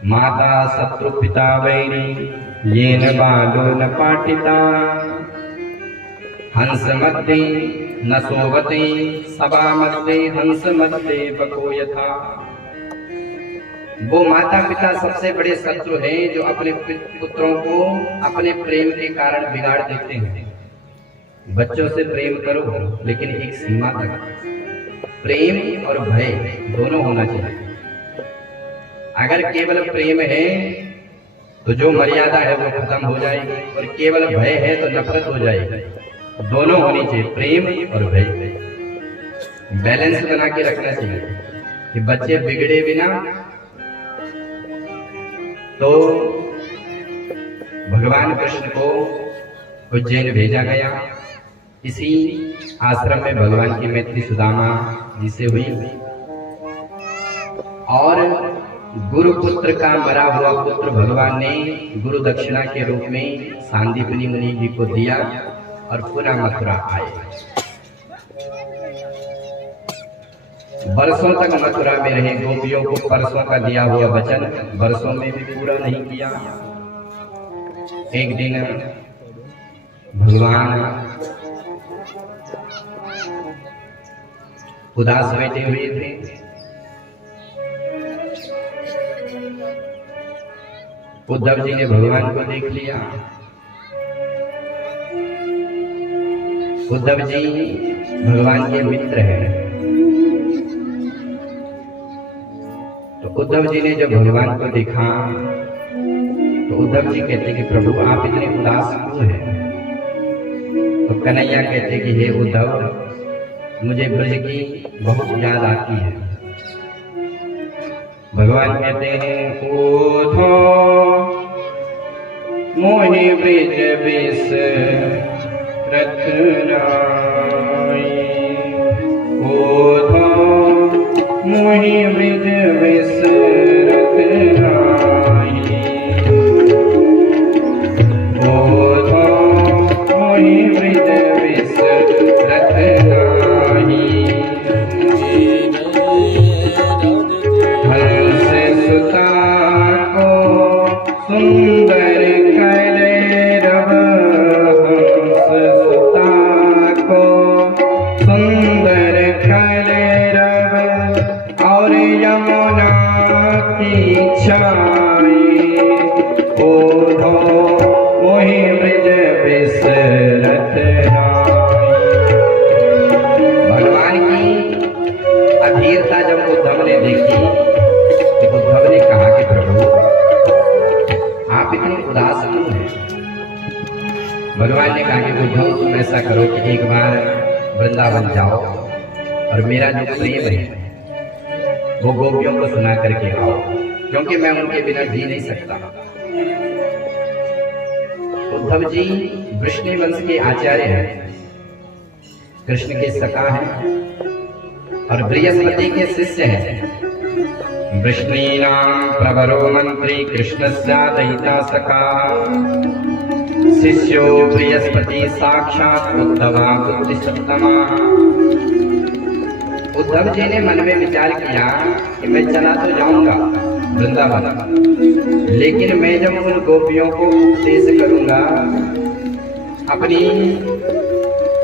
माता शत्रु पिता वैरी ये न बालो न पाटिता हंस मध्य न सोवते सभा मध्य हंस मध्य बको यथा। वो माता पिता सबसे बड़े शत्रु हैं जो अपने पुत्रों को अपने प्रेम के कारण बिगाड़ देते हैं। बच्चों से प्रेम करो लेकिन एक सीमा तक, प्रेम और भय दोनों होना चाहिए। अगर केवल प्रेम है तो जो मर्यादा है वो खत्म हो जाएगी, और केवल भय है तो नफरत हो जाएगी। दोनों होनी चाहिए, प्रेम और भय। बैलेंस बना के रखना चाहिए कि बच्चे बिगड़े बिना। तो भगवान कृष्ण को उज्जैन भेजा गया। इसी आश्रम में भगवान की मैत्री सुदामा जी से हुई, और गुरु पुत्र का मरा हुआ पुत्र भगवान ने गुरु दक्षिणा के रूप में सांदीपनी मुनि जी को दिया और पुनः मथुरा आए। वर्षों तक मथुरा में रहे। गोपियों को परसों का दिया हुआ वचन वर्षों में भी पूरा नहीं किया। एक दिन भगवान उदास बैठे हुए थे। उद्धव जी ने भगवान को देख लिया। उद्धव जी भगवान के मित्र हैं। तो उद्धव जी ने जब भगवान को देखा तो उद्धव जी कहते कि प्रभु आप इतने उदास क्यों हैं? तो कन्हैया कहते कि हे उद्धव, मुझे ब्रज की बहुत याद आती है। भगवान कहते हैं ओधो मोहि ब्रज बिस रत्नाई, ओधो मोहि ब्रज बिस रत्नाई, ओधो मोहि ब्रज बिस रत्नाई। हंस सुता को सुंदर कलेरव, हंस सुता को सुंदर कलेरव, और यमुना की छाई, ओधो मोहि ब्रज बिस रत्नाई। भगवान की अधीरता जब उद्धव ने देखी तो उद्धव ने कहा कि प्रभु आप इतने उदास क्यों हैं? भगवान ने कहा कि उद्धव तुम ऐसा करो कि एक बार वृंदावन जाओ और मेरा जो प्रेम है वो गोपियों को सुना करके आओ, क्योंकि मैं उनके बिना जी नहीं सकता। उद्धव जी वृष्णि वंश के आचार्य हैं, कृष्ण के सखा हैं और बृहस्पति के शिष्य हैं। वृष्णीनां प्रवरो मंत्री कृष्णस्यादयिता सखा, शिष्यो बृहस्पति साक्षात् उद्धवा बुद्धिसत्तमा। उद्धव जी ने मन में विचार किया कि मैं चला तो जाऊंगा वृंदावन, लेकिन मैं जब उन गोपियों को उपदेश करूंगा अपनी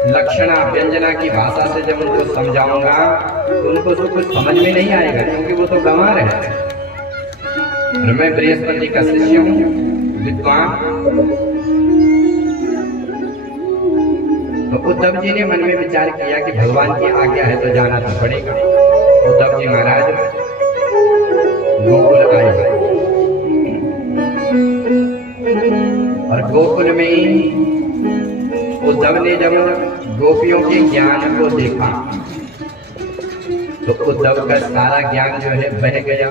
लक्षणा व्यंजना की भाषा से, जब उनको समझाऊंगा तो उनको तो कुछ समझ में नहीं आएगा, क्योंकि वो तो गंवार है और मैं बृहस्पति का शिष्य हूँ, विद्वान। तो उद्धव जी ने मन में विचार किया कि भगवान की आज्ञा है तो जाना तो पड़ेगा। उद्धव जी महाराज गोकुल आए और गोकुल में उद्धव ने जब गोपियों के ज्ञान को देखा तो उद्धव का सारा ज्ञान जो है बह गया।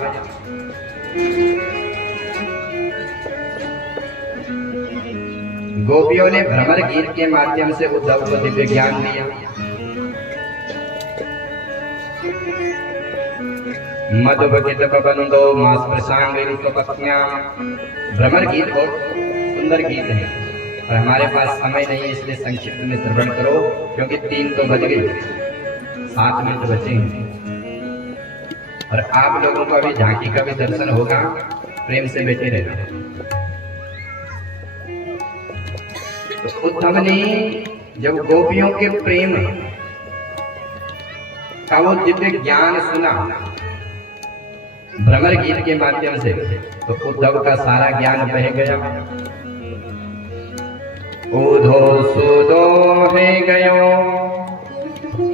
गोपियों ने भ्रमर गीत के माध्यम से उद्धव को दिव्य ज्ञान दिया। मधुबकित बंदो मास प्रसांग पत्निया। भ्रमर गीत बहुत सुंदर गीत है, और हमारे पास समय नहीं है, इसलिए संक्षिप्त में श्रवण करो, क्योंकि 3 तो बज गए, 7 मिनट बचे हैं और आप लोगों को अभी झांकी का भी दर्शन होगा। प्रेम से बैठे रहना। तो उद्धव ने जब गोपियों के प्रेम का वो दिव्य ज्ञान सुना भ्रमर गीत के माध्यम से, तो उद्धव का सारा ज्ञान बह गया। उधो सुदो है गयो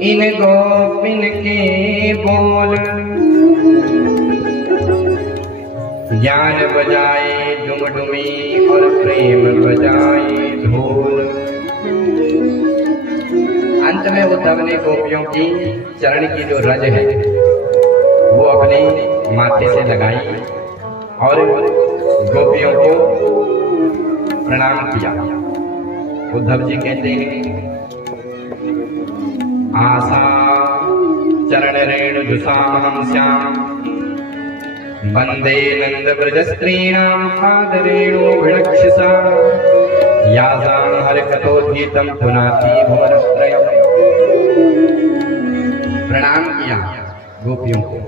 इन गोपिन के बोल, ज्ञान बजाए डुमडुमी और प्रेम बजाए ढोल। अंत में उद्धव ने गोपियों की चरण की जो रज है वो अपने माथे से लगाई और गोपियों को प्रणाम किया। उद्धव जी कहते हैं, आशा चरण रेणु जुषामहं श्याम, वंदे नंद ब्रज स्त्रीणां पादरेणु भिणक्षसा, यासां हरकतोद्गीतं पुनाति भुवनत्रयम्। प्रणाम किया गोपियों को।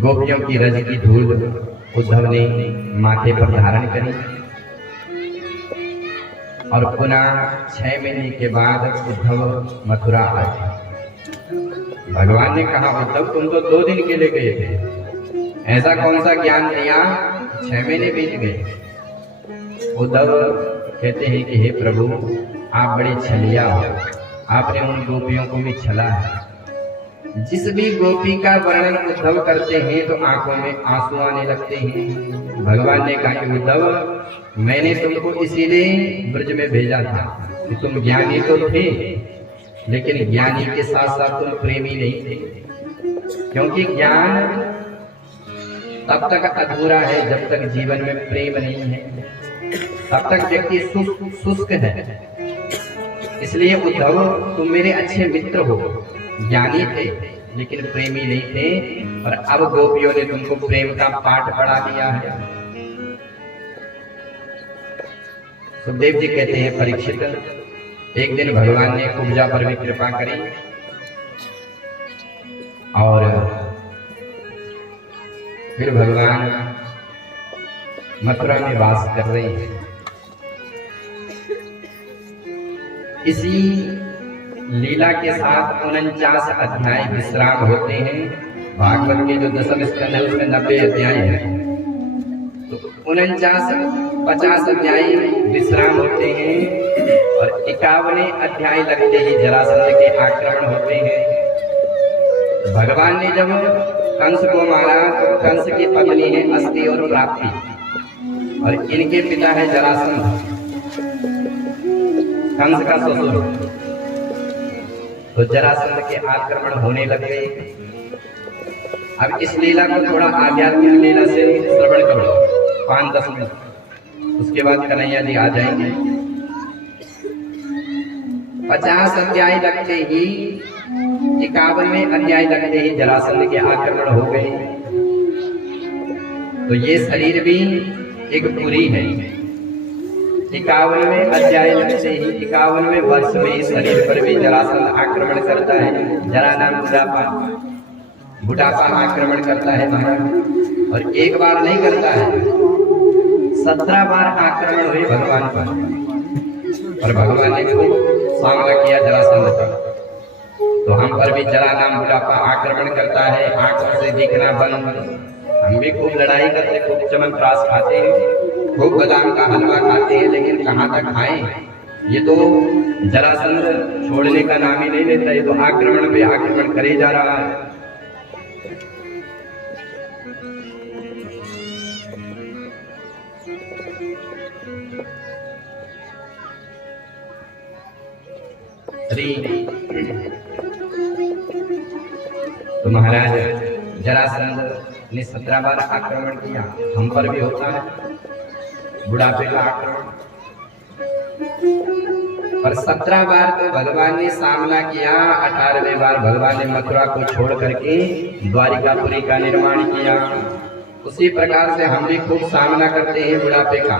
गोपियों की रज की धूल उद्धव ने माथे पर धारण करी और पुनः 6 महीने के बाद उद्धव मथुरा आए। भगवान ने कहा, उद्धव तुम तो 2 दिन के लिए गए थे, ऐसा कौन सा ज्ञान लिया 6 महीने बीत गए। उद्धव कहते हैं कि हे प्रभु, आप बड़े छलिया हो, आपने उन गोपियों को भी छला है। जिस भी गोपी का वर्णन उद्धव करते हैं तो आंखों में आंसू आने लगते हैं। भगवान ने कहा कि उद्धव, मैंने तुमको इसीलिए ब्रज में भेजा था कि तुम ज्ञानी तो थे, लेकिन ज्ञानी के साथ साथ तुम प्रेमी नहीं थे, क्योंकि ज्ञान तब तक अधूरा है जब तक जीवन में प्रेम नहीं है, तब तक व्यक्ति शुष्क है। इसलिए उद्धव, तुम मेरे अच्छे मित्र हो, ज्ञानी थे लेकिन प्रेमी नहीं थे, और अब गोपियों ने तुमको प्रेम का पाठ पढ़ा दिया है। सुखदेव जी कहते हैं, परीक्षित, एक दिन भगवान ने कुब्जा पर भी कृपा करी और फिर भगवान मथुरा में वास कर रहे हैं। इसी लीला के साथ 49 अध्याय विश्राम होते हैं। भागवत के जो 10वें स्कंद है उसमें 90 अध्याय है, तो 49-50 अध्याय विश्राम होते हैं और 51वें अध्याय लगते ही जरासंध के आक्रमण होते हैं। भगवान ने जब कंस को मारा तो कंस की पत्नी है अस्ति और प्राप्ति, और इनके पिता है जरासंध, कंस का ससुर। तो जरासंध के आक्रमण होने लगे। अब इस लीला को थोड़ा आध्यात्मिक लीला से श्रवण करो 5-10 मिनट, उसके बाद कन्हैया जी आ जाएंगे। 50 अध्याय लगते ही, 51वें अध्याय लगते ही जरासंध के आक्रमण हो गए। तो ये शरीर भी एक पुरी है। 51वें अध्याय लगते ही 51वें वर्ष में इस शरीर पर भी जरासंध आक्रमण करता है। जरा नाम बुढ़ापा आक्रमण करता है महाराज, और एक बार नहीं करता है, 17 बार आक्रमण हुए भगवान पर, और भगवान ने खूब सामना किया जरासंध का। तो हम पर भी जरा नाम बुढ़ापा आक्रमण करता है, आंखों से दिखना बंद। हम भी खूब लड़ाई करते, खूब च्यवनप्राश खाते हैं, खूब बादाम का हलवा खाते हैं, लेकिन कहाँ तक खाएं। ये तो जरासंध छोड़ने का नाम ही नहीं लेता, ये तो आक्रमण पे आक्रमण करे जा रहा है। तो महाराज जरासंध ने 17 बार आक्रमण किया, हम पर भी होता है बुढ़ापे का आक्रमण। पर 17 बार तो भगवान ने सामना किया, 18वें बार भगवान ने मथुरा को छोड़ करके द्वारिकापुरी का निर्माण किया। उसी प्रकार से हम भी खूब सामना करते हैं बुढ़ापे का,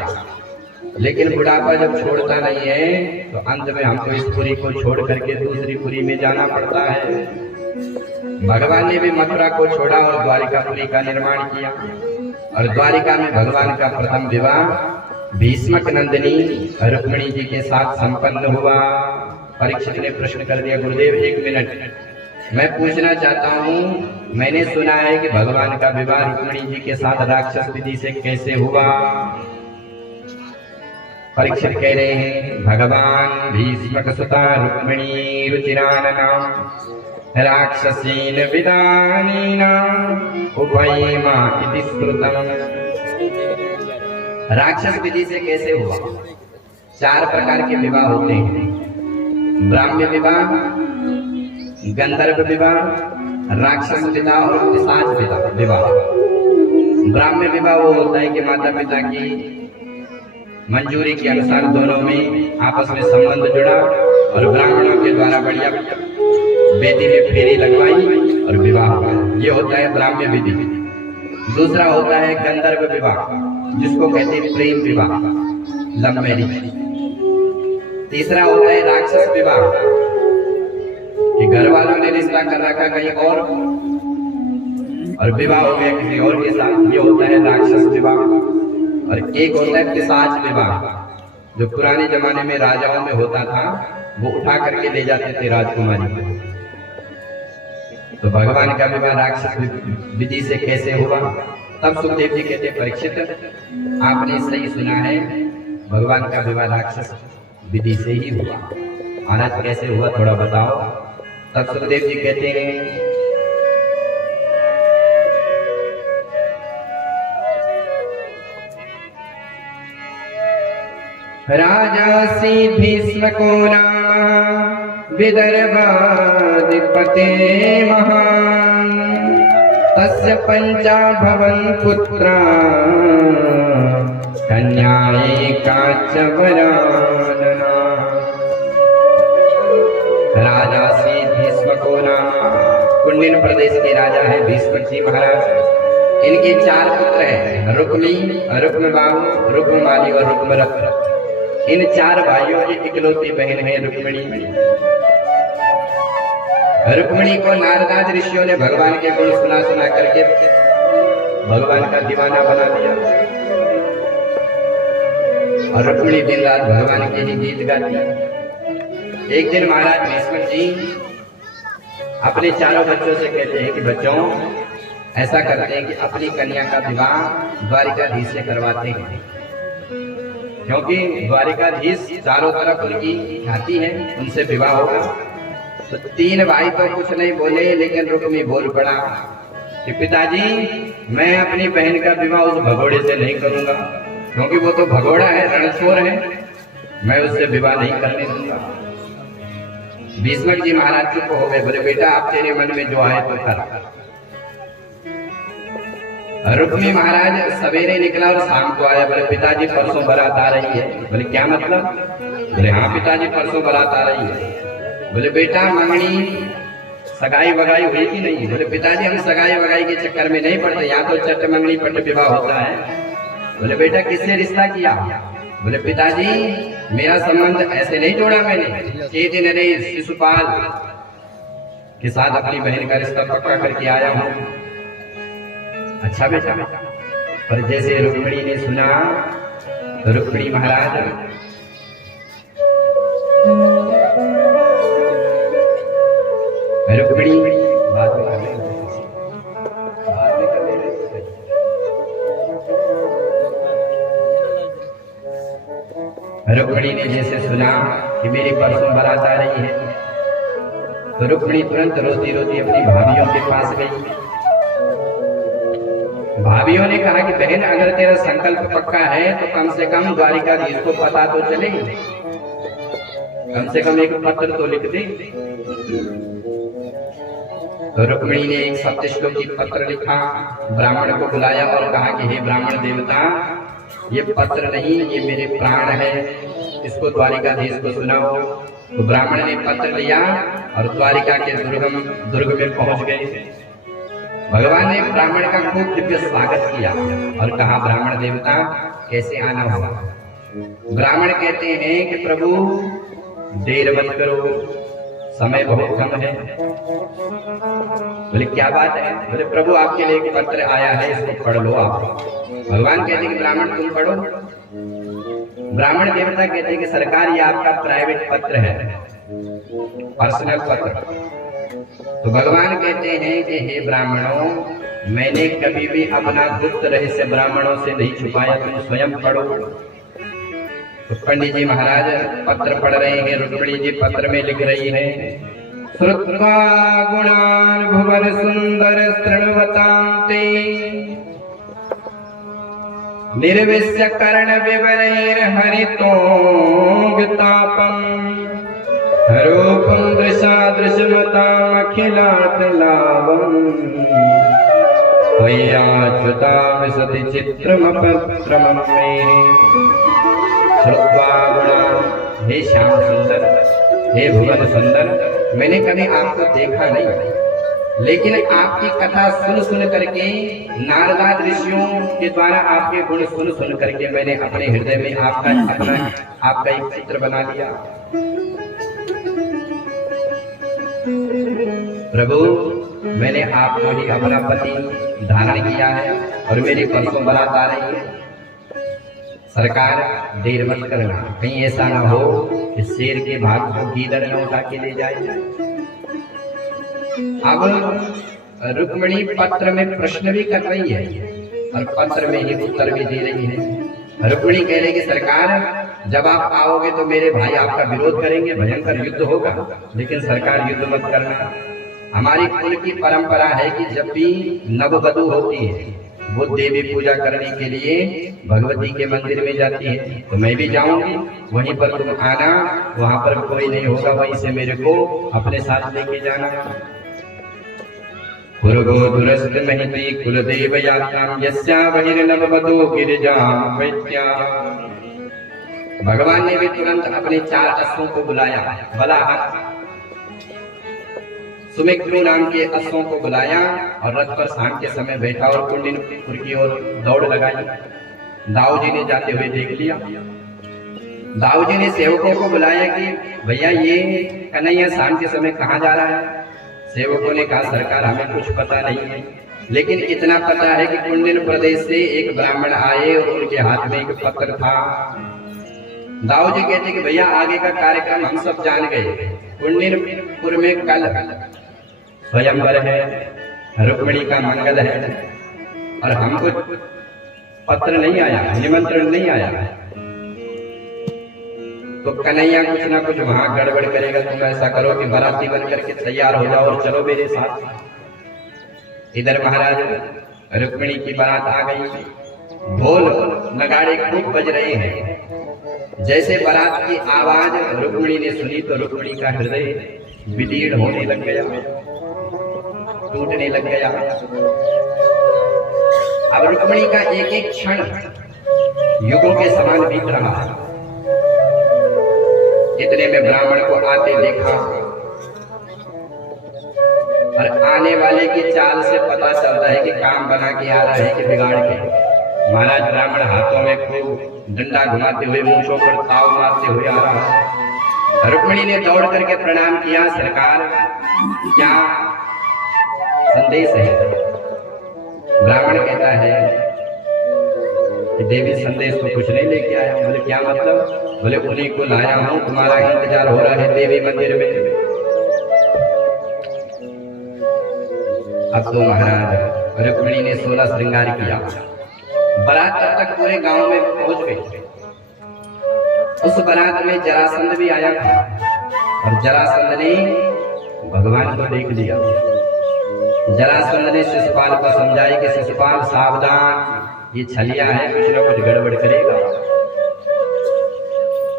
लेकिन बुढ़ापा जब छोड़ता नहीं है तो अंत में हमको इस पुरी को छोड़ करके दूसरी पुरी में जाना पड़ता है। भगवान ने भी मथुरा को छोड़ा और द्वारिकापुरी का निर्माण किया, और द्वारिका में भगवान का प्रथम विवाह भीष्मक नंदिनी रुक्मिणी जी के साथ संपन्न हुआ। परीक्षित ने प्रश्न कर दिया, गुरुदेव 1 मिनट, मैं पूछना चाहता हूँ, मैंने सुना है कि भगवान का विवाह रुक्मिणी जी के साथ राक्षस विधि से कैसे हुआ? परीक्षित कह रहे हैं, भगवान भीष्मक सुता रुक्मिणी रुचिरानना राक्षसीन विदानीना उभयेमा इति श्रुतम्। राक्षस विधि से कैसे हुआ? 4 प्रकार के विवाह होते हैं, ब्राह्म्य विवाह, गंधर्व विवाह, राक्षस विवाह और पिशाच विवाह। ब्राह्म्य विवाह वो होता है कि माता पिता की मंजूरी के अनुसार दोनों में आपस में संबंध जुड़ा और ब्राह्मणों के द्वारा बढ़िया बेदी में फेरी लगवाई और विवाह हुआ, ये होता है ब्राह्म्य विधि। दूसरा होता है गंधर्व विवाह, जिसको कहते हैं प्रेम विवाह, लव मैरिज। तीसरा होता है राक्षस विवाह, कि घर वालों ने रिश्ता कर रखा कहीं और विवाह हो गया किसी और के साथ, ये होता है राक्षस विवाह। और एक होता है पिशाच विवाह, जो पुराने जमाने में राजाओं में होता था, वो उठा करके ले जाते थे राजकुमारी को। तो भगवान का विवाह राक्षस विधि से कैसे हुआ? तब सुखदेव जी कहते, परीक्षित आपने सही सुना है, भगवान का विवाह राक्षस विधि से ही हुआ। महाराज कैसे हुआ थोड़ा बताओ। तब सुखदेव जी कहते हैं, राजासी भीष्म को नाम विदर्भाधिपते महान तस्य पंचा भवन पुत्रा कन्याये काचवरानना। राजासी भीष्म को नाम, कुंडिन प्रदेश के राजा है भीष्म जी महाराज। इनके 4 पुत्र हैं, रुक्मी, रुक्मबाहु, रुक्ममाली और रुक्मरथ। इन 4 भाइयों की इकलौती बहन है रुक्मिणी। रुक्मिणी को नारदाज ऋषियों ने भगवान के गुण सुना सुना करके भगवान का दीवाना बना दिया, और रुक्मिणी दिन रात भगवान के ही गीत गाती। एक दिन महाराज भीष्म जी अपने 4 बच्चों से कहते हैं कि बच्चों, ऐसा करते हैं कि अपनी कन्या का विवाह द्वारिकाधीश से करवाते हैं, क्योंकि द्वारिकाधीश चारों तरफ उनकी ख्याति है, उनसे विवाह होगा। तो 3 भाई तो कुछ नहीं बोले, लेकिन रुक्मी बोल पड़ा कि पिताजी, मैं अपनी बहन का विवाह उस भगोड़े से नहीं करूंगा, क्योंकि वो तो भगोड़ा है, रणछोड़ है, मैं उससे विवाह नहीं करने दूंगा। भीष्मक जी महाराज चुप हो गए, बोले बेटा आप तेरे मन में जो आए तो कर। रुक्मी महाराज सवेरे निकला और शाम को आया, बोले पिताजी परसों बारात आ रही है। बोले क्या मतलब? बोले हाँ पिताजी परसों बारात आ रही है। बोले बेटा मंगनी सगाई वगाई हुई कि नहीं? बोले पिताजी हम सगाई वगाई के चक्कर में नहीं पड़ते, यहाँ तो चट मंगनी पट विवाह होता है। बोले बेटा किससे रिश्ता किया? बोले पिताजी मेरा संबंध ऐसे नहीं जोड़ा मैंने, 6 दिन रहे शिशुपाल के साथ अपनी बहन का रिश्ता पक्का करके आया हूँ। अच्छा बेटा, पर जैसे रुक्मिणी ने सुना तो रुक्मिणी महाराज रुक्मिणी ने जैसे सुना कि मेरी परसों बारात आ रही है, तो रुक्मिणी तुरंत रोती रोती अपनी भाभीियों के पास गई। भाभीियों ने कहा कि बहन अगर तेरा संकल्प पक्का है तो कम से कम द्वारिकाधीश को पता तो चले, कम से कम एक पत्र तो लिख दे। तो रुक्मिणी ने एक सप्तश्लोकी पत्र लिखा, ब्राह्मण को बुलाया और कहा कि हे ब्राह्मण देवता, ये पत्र नहीं, ये मेरे प्राण है, इसको द्वारिकाधीश को सुनाओ। तो ब्राह्मण ने पत्र लिया और द्वारिका के दुर्ग में पहुंच गए। भगवान ने ब्राह्मण का खूब दिव्य स्वागत किया और कहा, ब्राह्मण देवता कैसे आना होगा। ब्राह्मण कहते हैं कि प्रभु देर मत करो, समय बहुत कम है। बोले क्या बात है? बोले प्रभु आपके लिए एक पत्र आया है, इसको पढ़ लो आप। भगवान कहते हैं कि ब्राह्मण तुम पढ़ो। ब्राह्मण देवता कहते हैं कि सरकार ये आपका प्राइवेट पत्र है, पर्सनल पत्र। तो भगवान कहते हैं कि हे ब्राह्मणों, मैंने कभी भी अपना गुप्त रहस्य ब्राह्मणों से नहीं छुपाया, तुम स्वयं पढ़ो। तो पंडित जी महाराज पत्र पढ़ रहे हैं, रुक्मिणी जी पत्र में लिख रही है, श्रुत्वा गुणान् भुवन सुंदर शृण्वतान्ते निर्विश्य कर्ण विवरैर् हरितोऽङ्गतापम् रूपं दृशादृशमतामखिलातलावम् त्वय्याच्युता विशति चित्रमपत्रमं मे। श्रुत्वा गुणान्, हे श्याम सुंदर, हे भुवन सुंदर, मैंने कभी आपको देखा नहीं, लेकिन आपकी कथा सुन सुन करके, नारदाद ऋषियों के द्वारा आपके गुण सुन सुन करके मैंने अपने हृदय में आपका एक चित्र बना लिया। प्रभु मैंने आपको ही अपना पति धारण किया है और मेरी परसों बारात आ रही है। सरकार देर मत करना, कहीं ऐसा ना हो कि शेर के भाग को गीदड़ न उठा के ले जाए। अब रुक्मिणी पत्र में प्रश्न भी कर रही है और पत्र में ही उत्तर भी दे रही है। रुक्मिणी कह रही कि सरकार जब आप आओगे तो मेरे भाई आपका विरोध करेंगे, भयंकर युद्ध होगा, लेकिन सरकार युद्ध मत करना। हमारी कुल की परंपरा है कि जब भी नववधू होती है वो देवी पूजा करने के लिए भगवती के मंदिर में जाती है, तो मैं भी जाऊंगी, वहीं पर तुम आना, वहां पर कोई नहीं होगा, वहीं से मेरे को अपने साथ लेके जाना। कुरुगो दुरस्त महिती कुलदेव यात्रां यस्या बहिर्नववधू गिरिजां वैद्या। भगवान ने भी तुरंत अपने 4 अश्वों को बुलाया, बलाहत सुमिक्रू नाम के अश्वों को बुलाया और रथ पर शाम के समय बैठा और कुंडिनपुर की ओर दौड़ लगाई। दाऊ जी ने जाते हुए देख लिया। दाऊ जी ने सेवकों को बुलाया कि भैया ये कन्हैया शाम के समय कहाँ जा रहा है। सेवकों ने कहा सरकार हमें कुछ पता नहीं है, लेकिन इतना पता है कि कुंडिन प्रदेश से एक ब्राह्मण आए और उनके हाथ में एक पत्र था। दाऊ जी कहते कि भैया आगे का कार्यक्रम हम सब जान गए, कुंडिनपुर में कल स्वयंवर है, रुक्मिणी का मंगल है और हमको पत्र नहीं आया, निमंत्रण नहीं आया, तो कन्हैया कुछ ना कुछ वहां गड़बड़ करेगा। तुम ऐसा करो कि बाराती बन करके तैयार हो जाओ और चलो मेरे साथ। इधर महाराज रुक्मिणी की बारात आ गई, ढोल नगाड़े खूब बज रहे हैं। जैसे बारात की आवाज रुक्मिणी ने सुनी तो रुक्मिणी का हृदय विदीर्ण होने लग गया, टूटने लग गया। अब रुक्मिणी का एक एक क्षण युगों के समान बीत रहा। इतने में ब्राह्मण को आते देखा और आने वाले की चाल से पता चलता है कि काम बना के आ रहा है कि बिगाड़ के। महाराज ब्राह्मण हाथों में खूब डंडा घुमाते हुए मूंछों पर ताव मारते हुए आ रहा है। रुक्मिणी ने दौड़ करके प्रणाम किया, सरकार क्या संदेश है? ब्राह्मण कहता है कि देवी संदेश तो कुछ नहीं लेके आया। बोले क्या मतलब? बोले उन्हीं को लाया हूं, तुम्हारा इंतजार हो रहा है देवी मंदिर में। अब तो महाराज रुक्मिणी ने 16 श्रृंगार किया। बारात तब तक पूरे गांव में पहुंच गई। उस बारात में जरासंध भी आया था और जरासंध ने भगवान को देख लिया। जरासंध ने शिशुपाल को समझाया कि शिशुपाल सावधान, ये छलिया है, कुछ न कुछ गड़बड़ करेगा।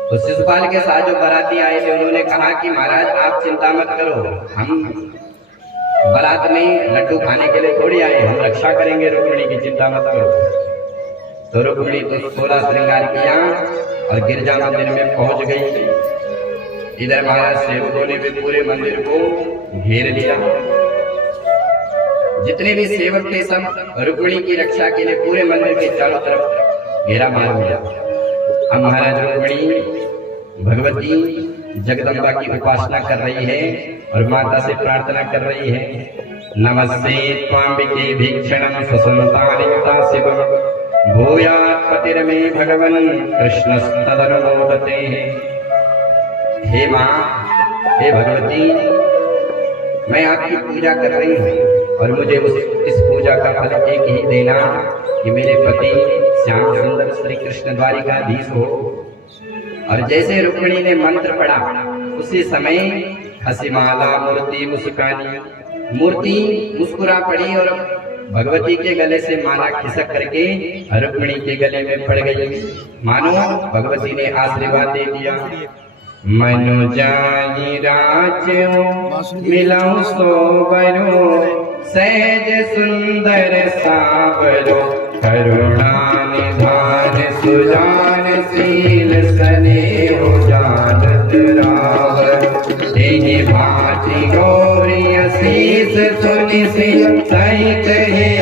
तो शिशुपाल के साथ जो बाराती आए थे उन्होंने कहा कि महाराज आप चिंता मत करो, हम बारात में लड्डू खाने के लिए थोड़ी आए, हम रक्षा करेंगे रुक्मिणी की, चिंता मत करो। तो रुक्मिणी तो 16 श्रृंगार किया और गिरजा मंदिर में पहुंच गई। इधर महाराज सेवकों ने भी पूरे मंदिर को घेर लिया। जितने भी सेवक थे सब रुक्मिणी की रक्षा के लिए पूरे मंदिर के चारों तरफ घेरा मार दिया। अब महाराज रुक्मिणी भगवती जगदम्बा की उपासना कर रही है और माता से प्रार्थना कर रही है, नमस्ते त्वाम्बिके भीक्षणं स्वसंतानिता शिव भूयात् पतिर्मे भगवन् कृष्णस्तदनुमोदते। हे माँ, हे भगवती, मैं आपकी पूजा कर रही हूँ और मुझे इस पूजा का फल एक ही देना कि मेरे पति श्याम सुंदर श्री कृष्ण द्वारिकाधीश हो। और जैसे रुक्मिणी ने मंत्र पढ़ा उसी समय हसीमाला मूर्ति मुस्कानी, मूर्ति मुस्कुरा पड़ी और भगवती के गले से माला खिसक करके रुक्मिणी के गले में पड़ गई। मानो भगवती ने आशीर्वाद दे दिया। मनु जानी राज्यो मिलऊं सोबरो सहज सुंदर सावरो करुणा निधान सुजान शील स्नेह जानत राव तेहि भांति गौरी असीस सुनि सहित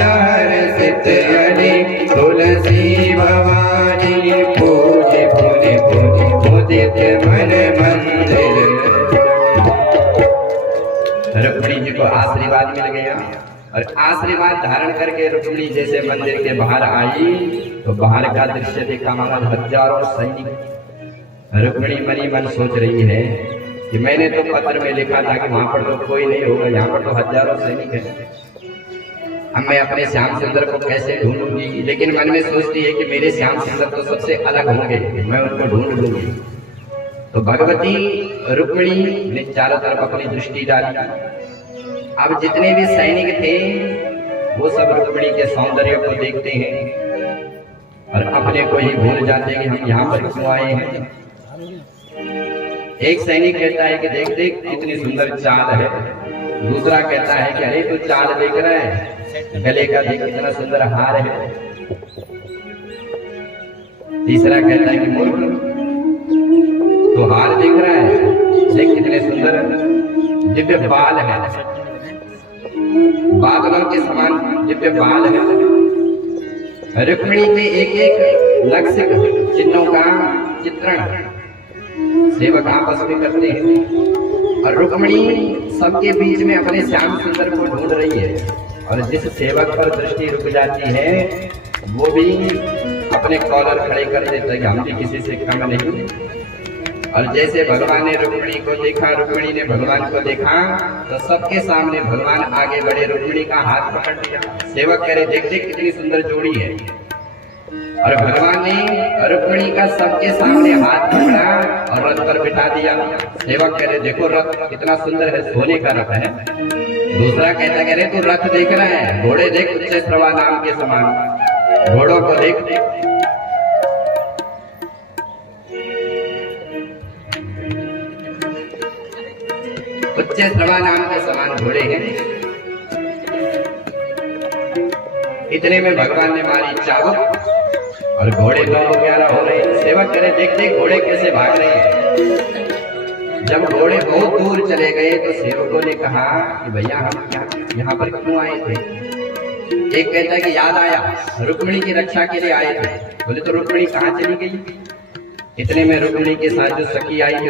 हर सित हरि तुलसी भवानी पूजे पुनि पुनि मुदित मन मंदिर। रुक्मिणी जी को आशीर्वाद मिल गया और आशीर्वाद धारण करके रुक्मिणी जैसे मंदिर के बाहर आई तो बाहर का दृश्य देखा महाराज, हजारों सैनिक। रुक्मिणी मनी मन सोच रही है कि मैंने तो पत्र में लिखा था कि वहां पर तो कोई नहीं होगा, यहाँ पर तो हजारों सैनिक हैं। अब मैं अपने श्याम सुंदर को कैसे ढूंढूंगी, लेकिन मन में सोचती है कि मेरे श्याम सुंदर तो सबसे अलग होंगे, मैं उनको ढूंढ लूंगी। तो भगवती रुक्मिणी ने चारों तरफ अपनी दृष्टि डाली। अब जितने भी सैनिक थे वो सब रुक्मिणी के सौंदर्य को देखते हैं और अपने को ही भूल जाते हैं कि हम यहाँ पर क्यों आए हैं। एक सैनिक कहता है कि देख देख कितनी सुंदर चाल है, दूसरा कहता है कि अरे तू चाल देख रहा है, गले का देख कितना सुंदर हार है, तीसरा कहता है कि मूर्ख तो हार देख रहा है, देख कितने सुंदर दिव्य बाल है, बादलों के समान दिव्य बाल है। रुक्मिणी के एक एक लक्षित चिन्हों का चित्रण सेवक आपस में करते हैं और रुक्मिणी सबके बीच में अपने श्याम सुंदर को ढूंढ रही है। और जिस सेवक पर दृष्टि रुक जाती है वो भी अपने कॉलर खड़े कर देता है कि हम भी किसी से कम नहीं। और जैसे भगवान ने रुक्मिणी को देखा, रुक्मिणी ने भगवान को देखा तो सबके सामने भगवान आगे बढ़े, रुक्मिणी का हाथ पकड़ लिया। सेवक कह रहे देख देख कितनी सुंदर जोड़ी है। और भगवान ने रुक्मिणी का सबके सामने हाथ पकड़ा और रथ पर बिठा दिया। सेवक कह रहे देखो रथ कितना सुंदर है, सोने का रथ है। दूसरा कहता कह रहे तू रथ देख रहा है, घोड़े देख उच्च प्रभा नाम के समान, घोड़ों को देख। उच्च प्रभा नाम के समान घोड़े हैं। इतने में भगवान ने मारी चाबुक और घोड़े दोनों ग्यारह हो रहे हैं। सेवक करे देख देख घोड़े कैसे भाग रहे हैं। जब घोड़े बहुत दूर चले गए तो सेवकों ने कहा कि भैया हम यहाँ पर क्यों आए थे। एक कहता है कि याद आया रुक्मिणी की रक्षा के लिए आए थे। बोले तो रुक्मिणी कहाँ चली गई। इतने में रुक्मिणी के साथ जो सखी आई थी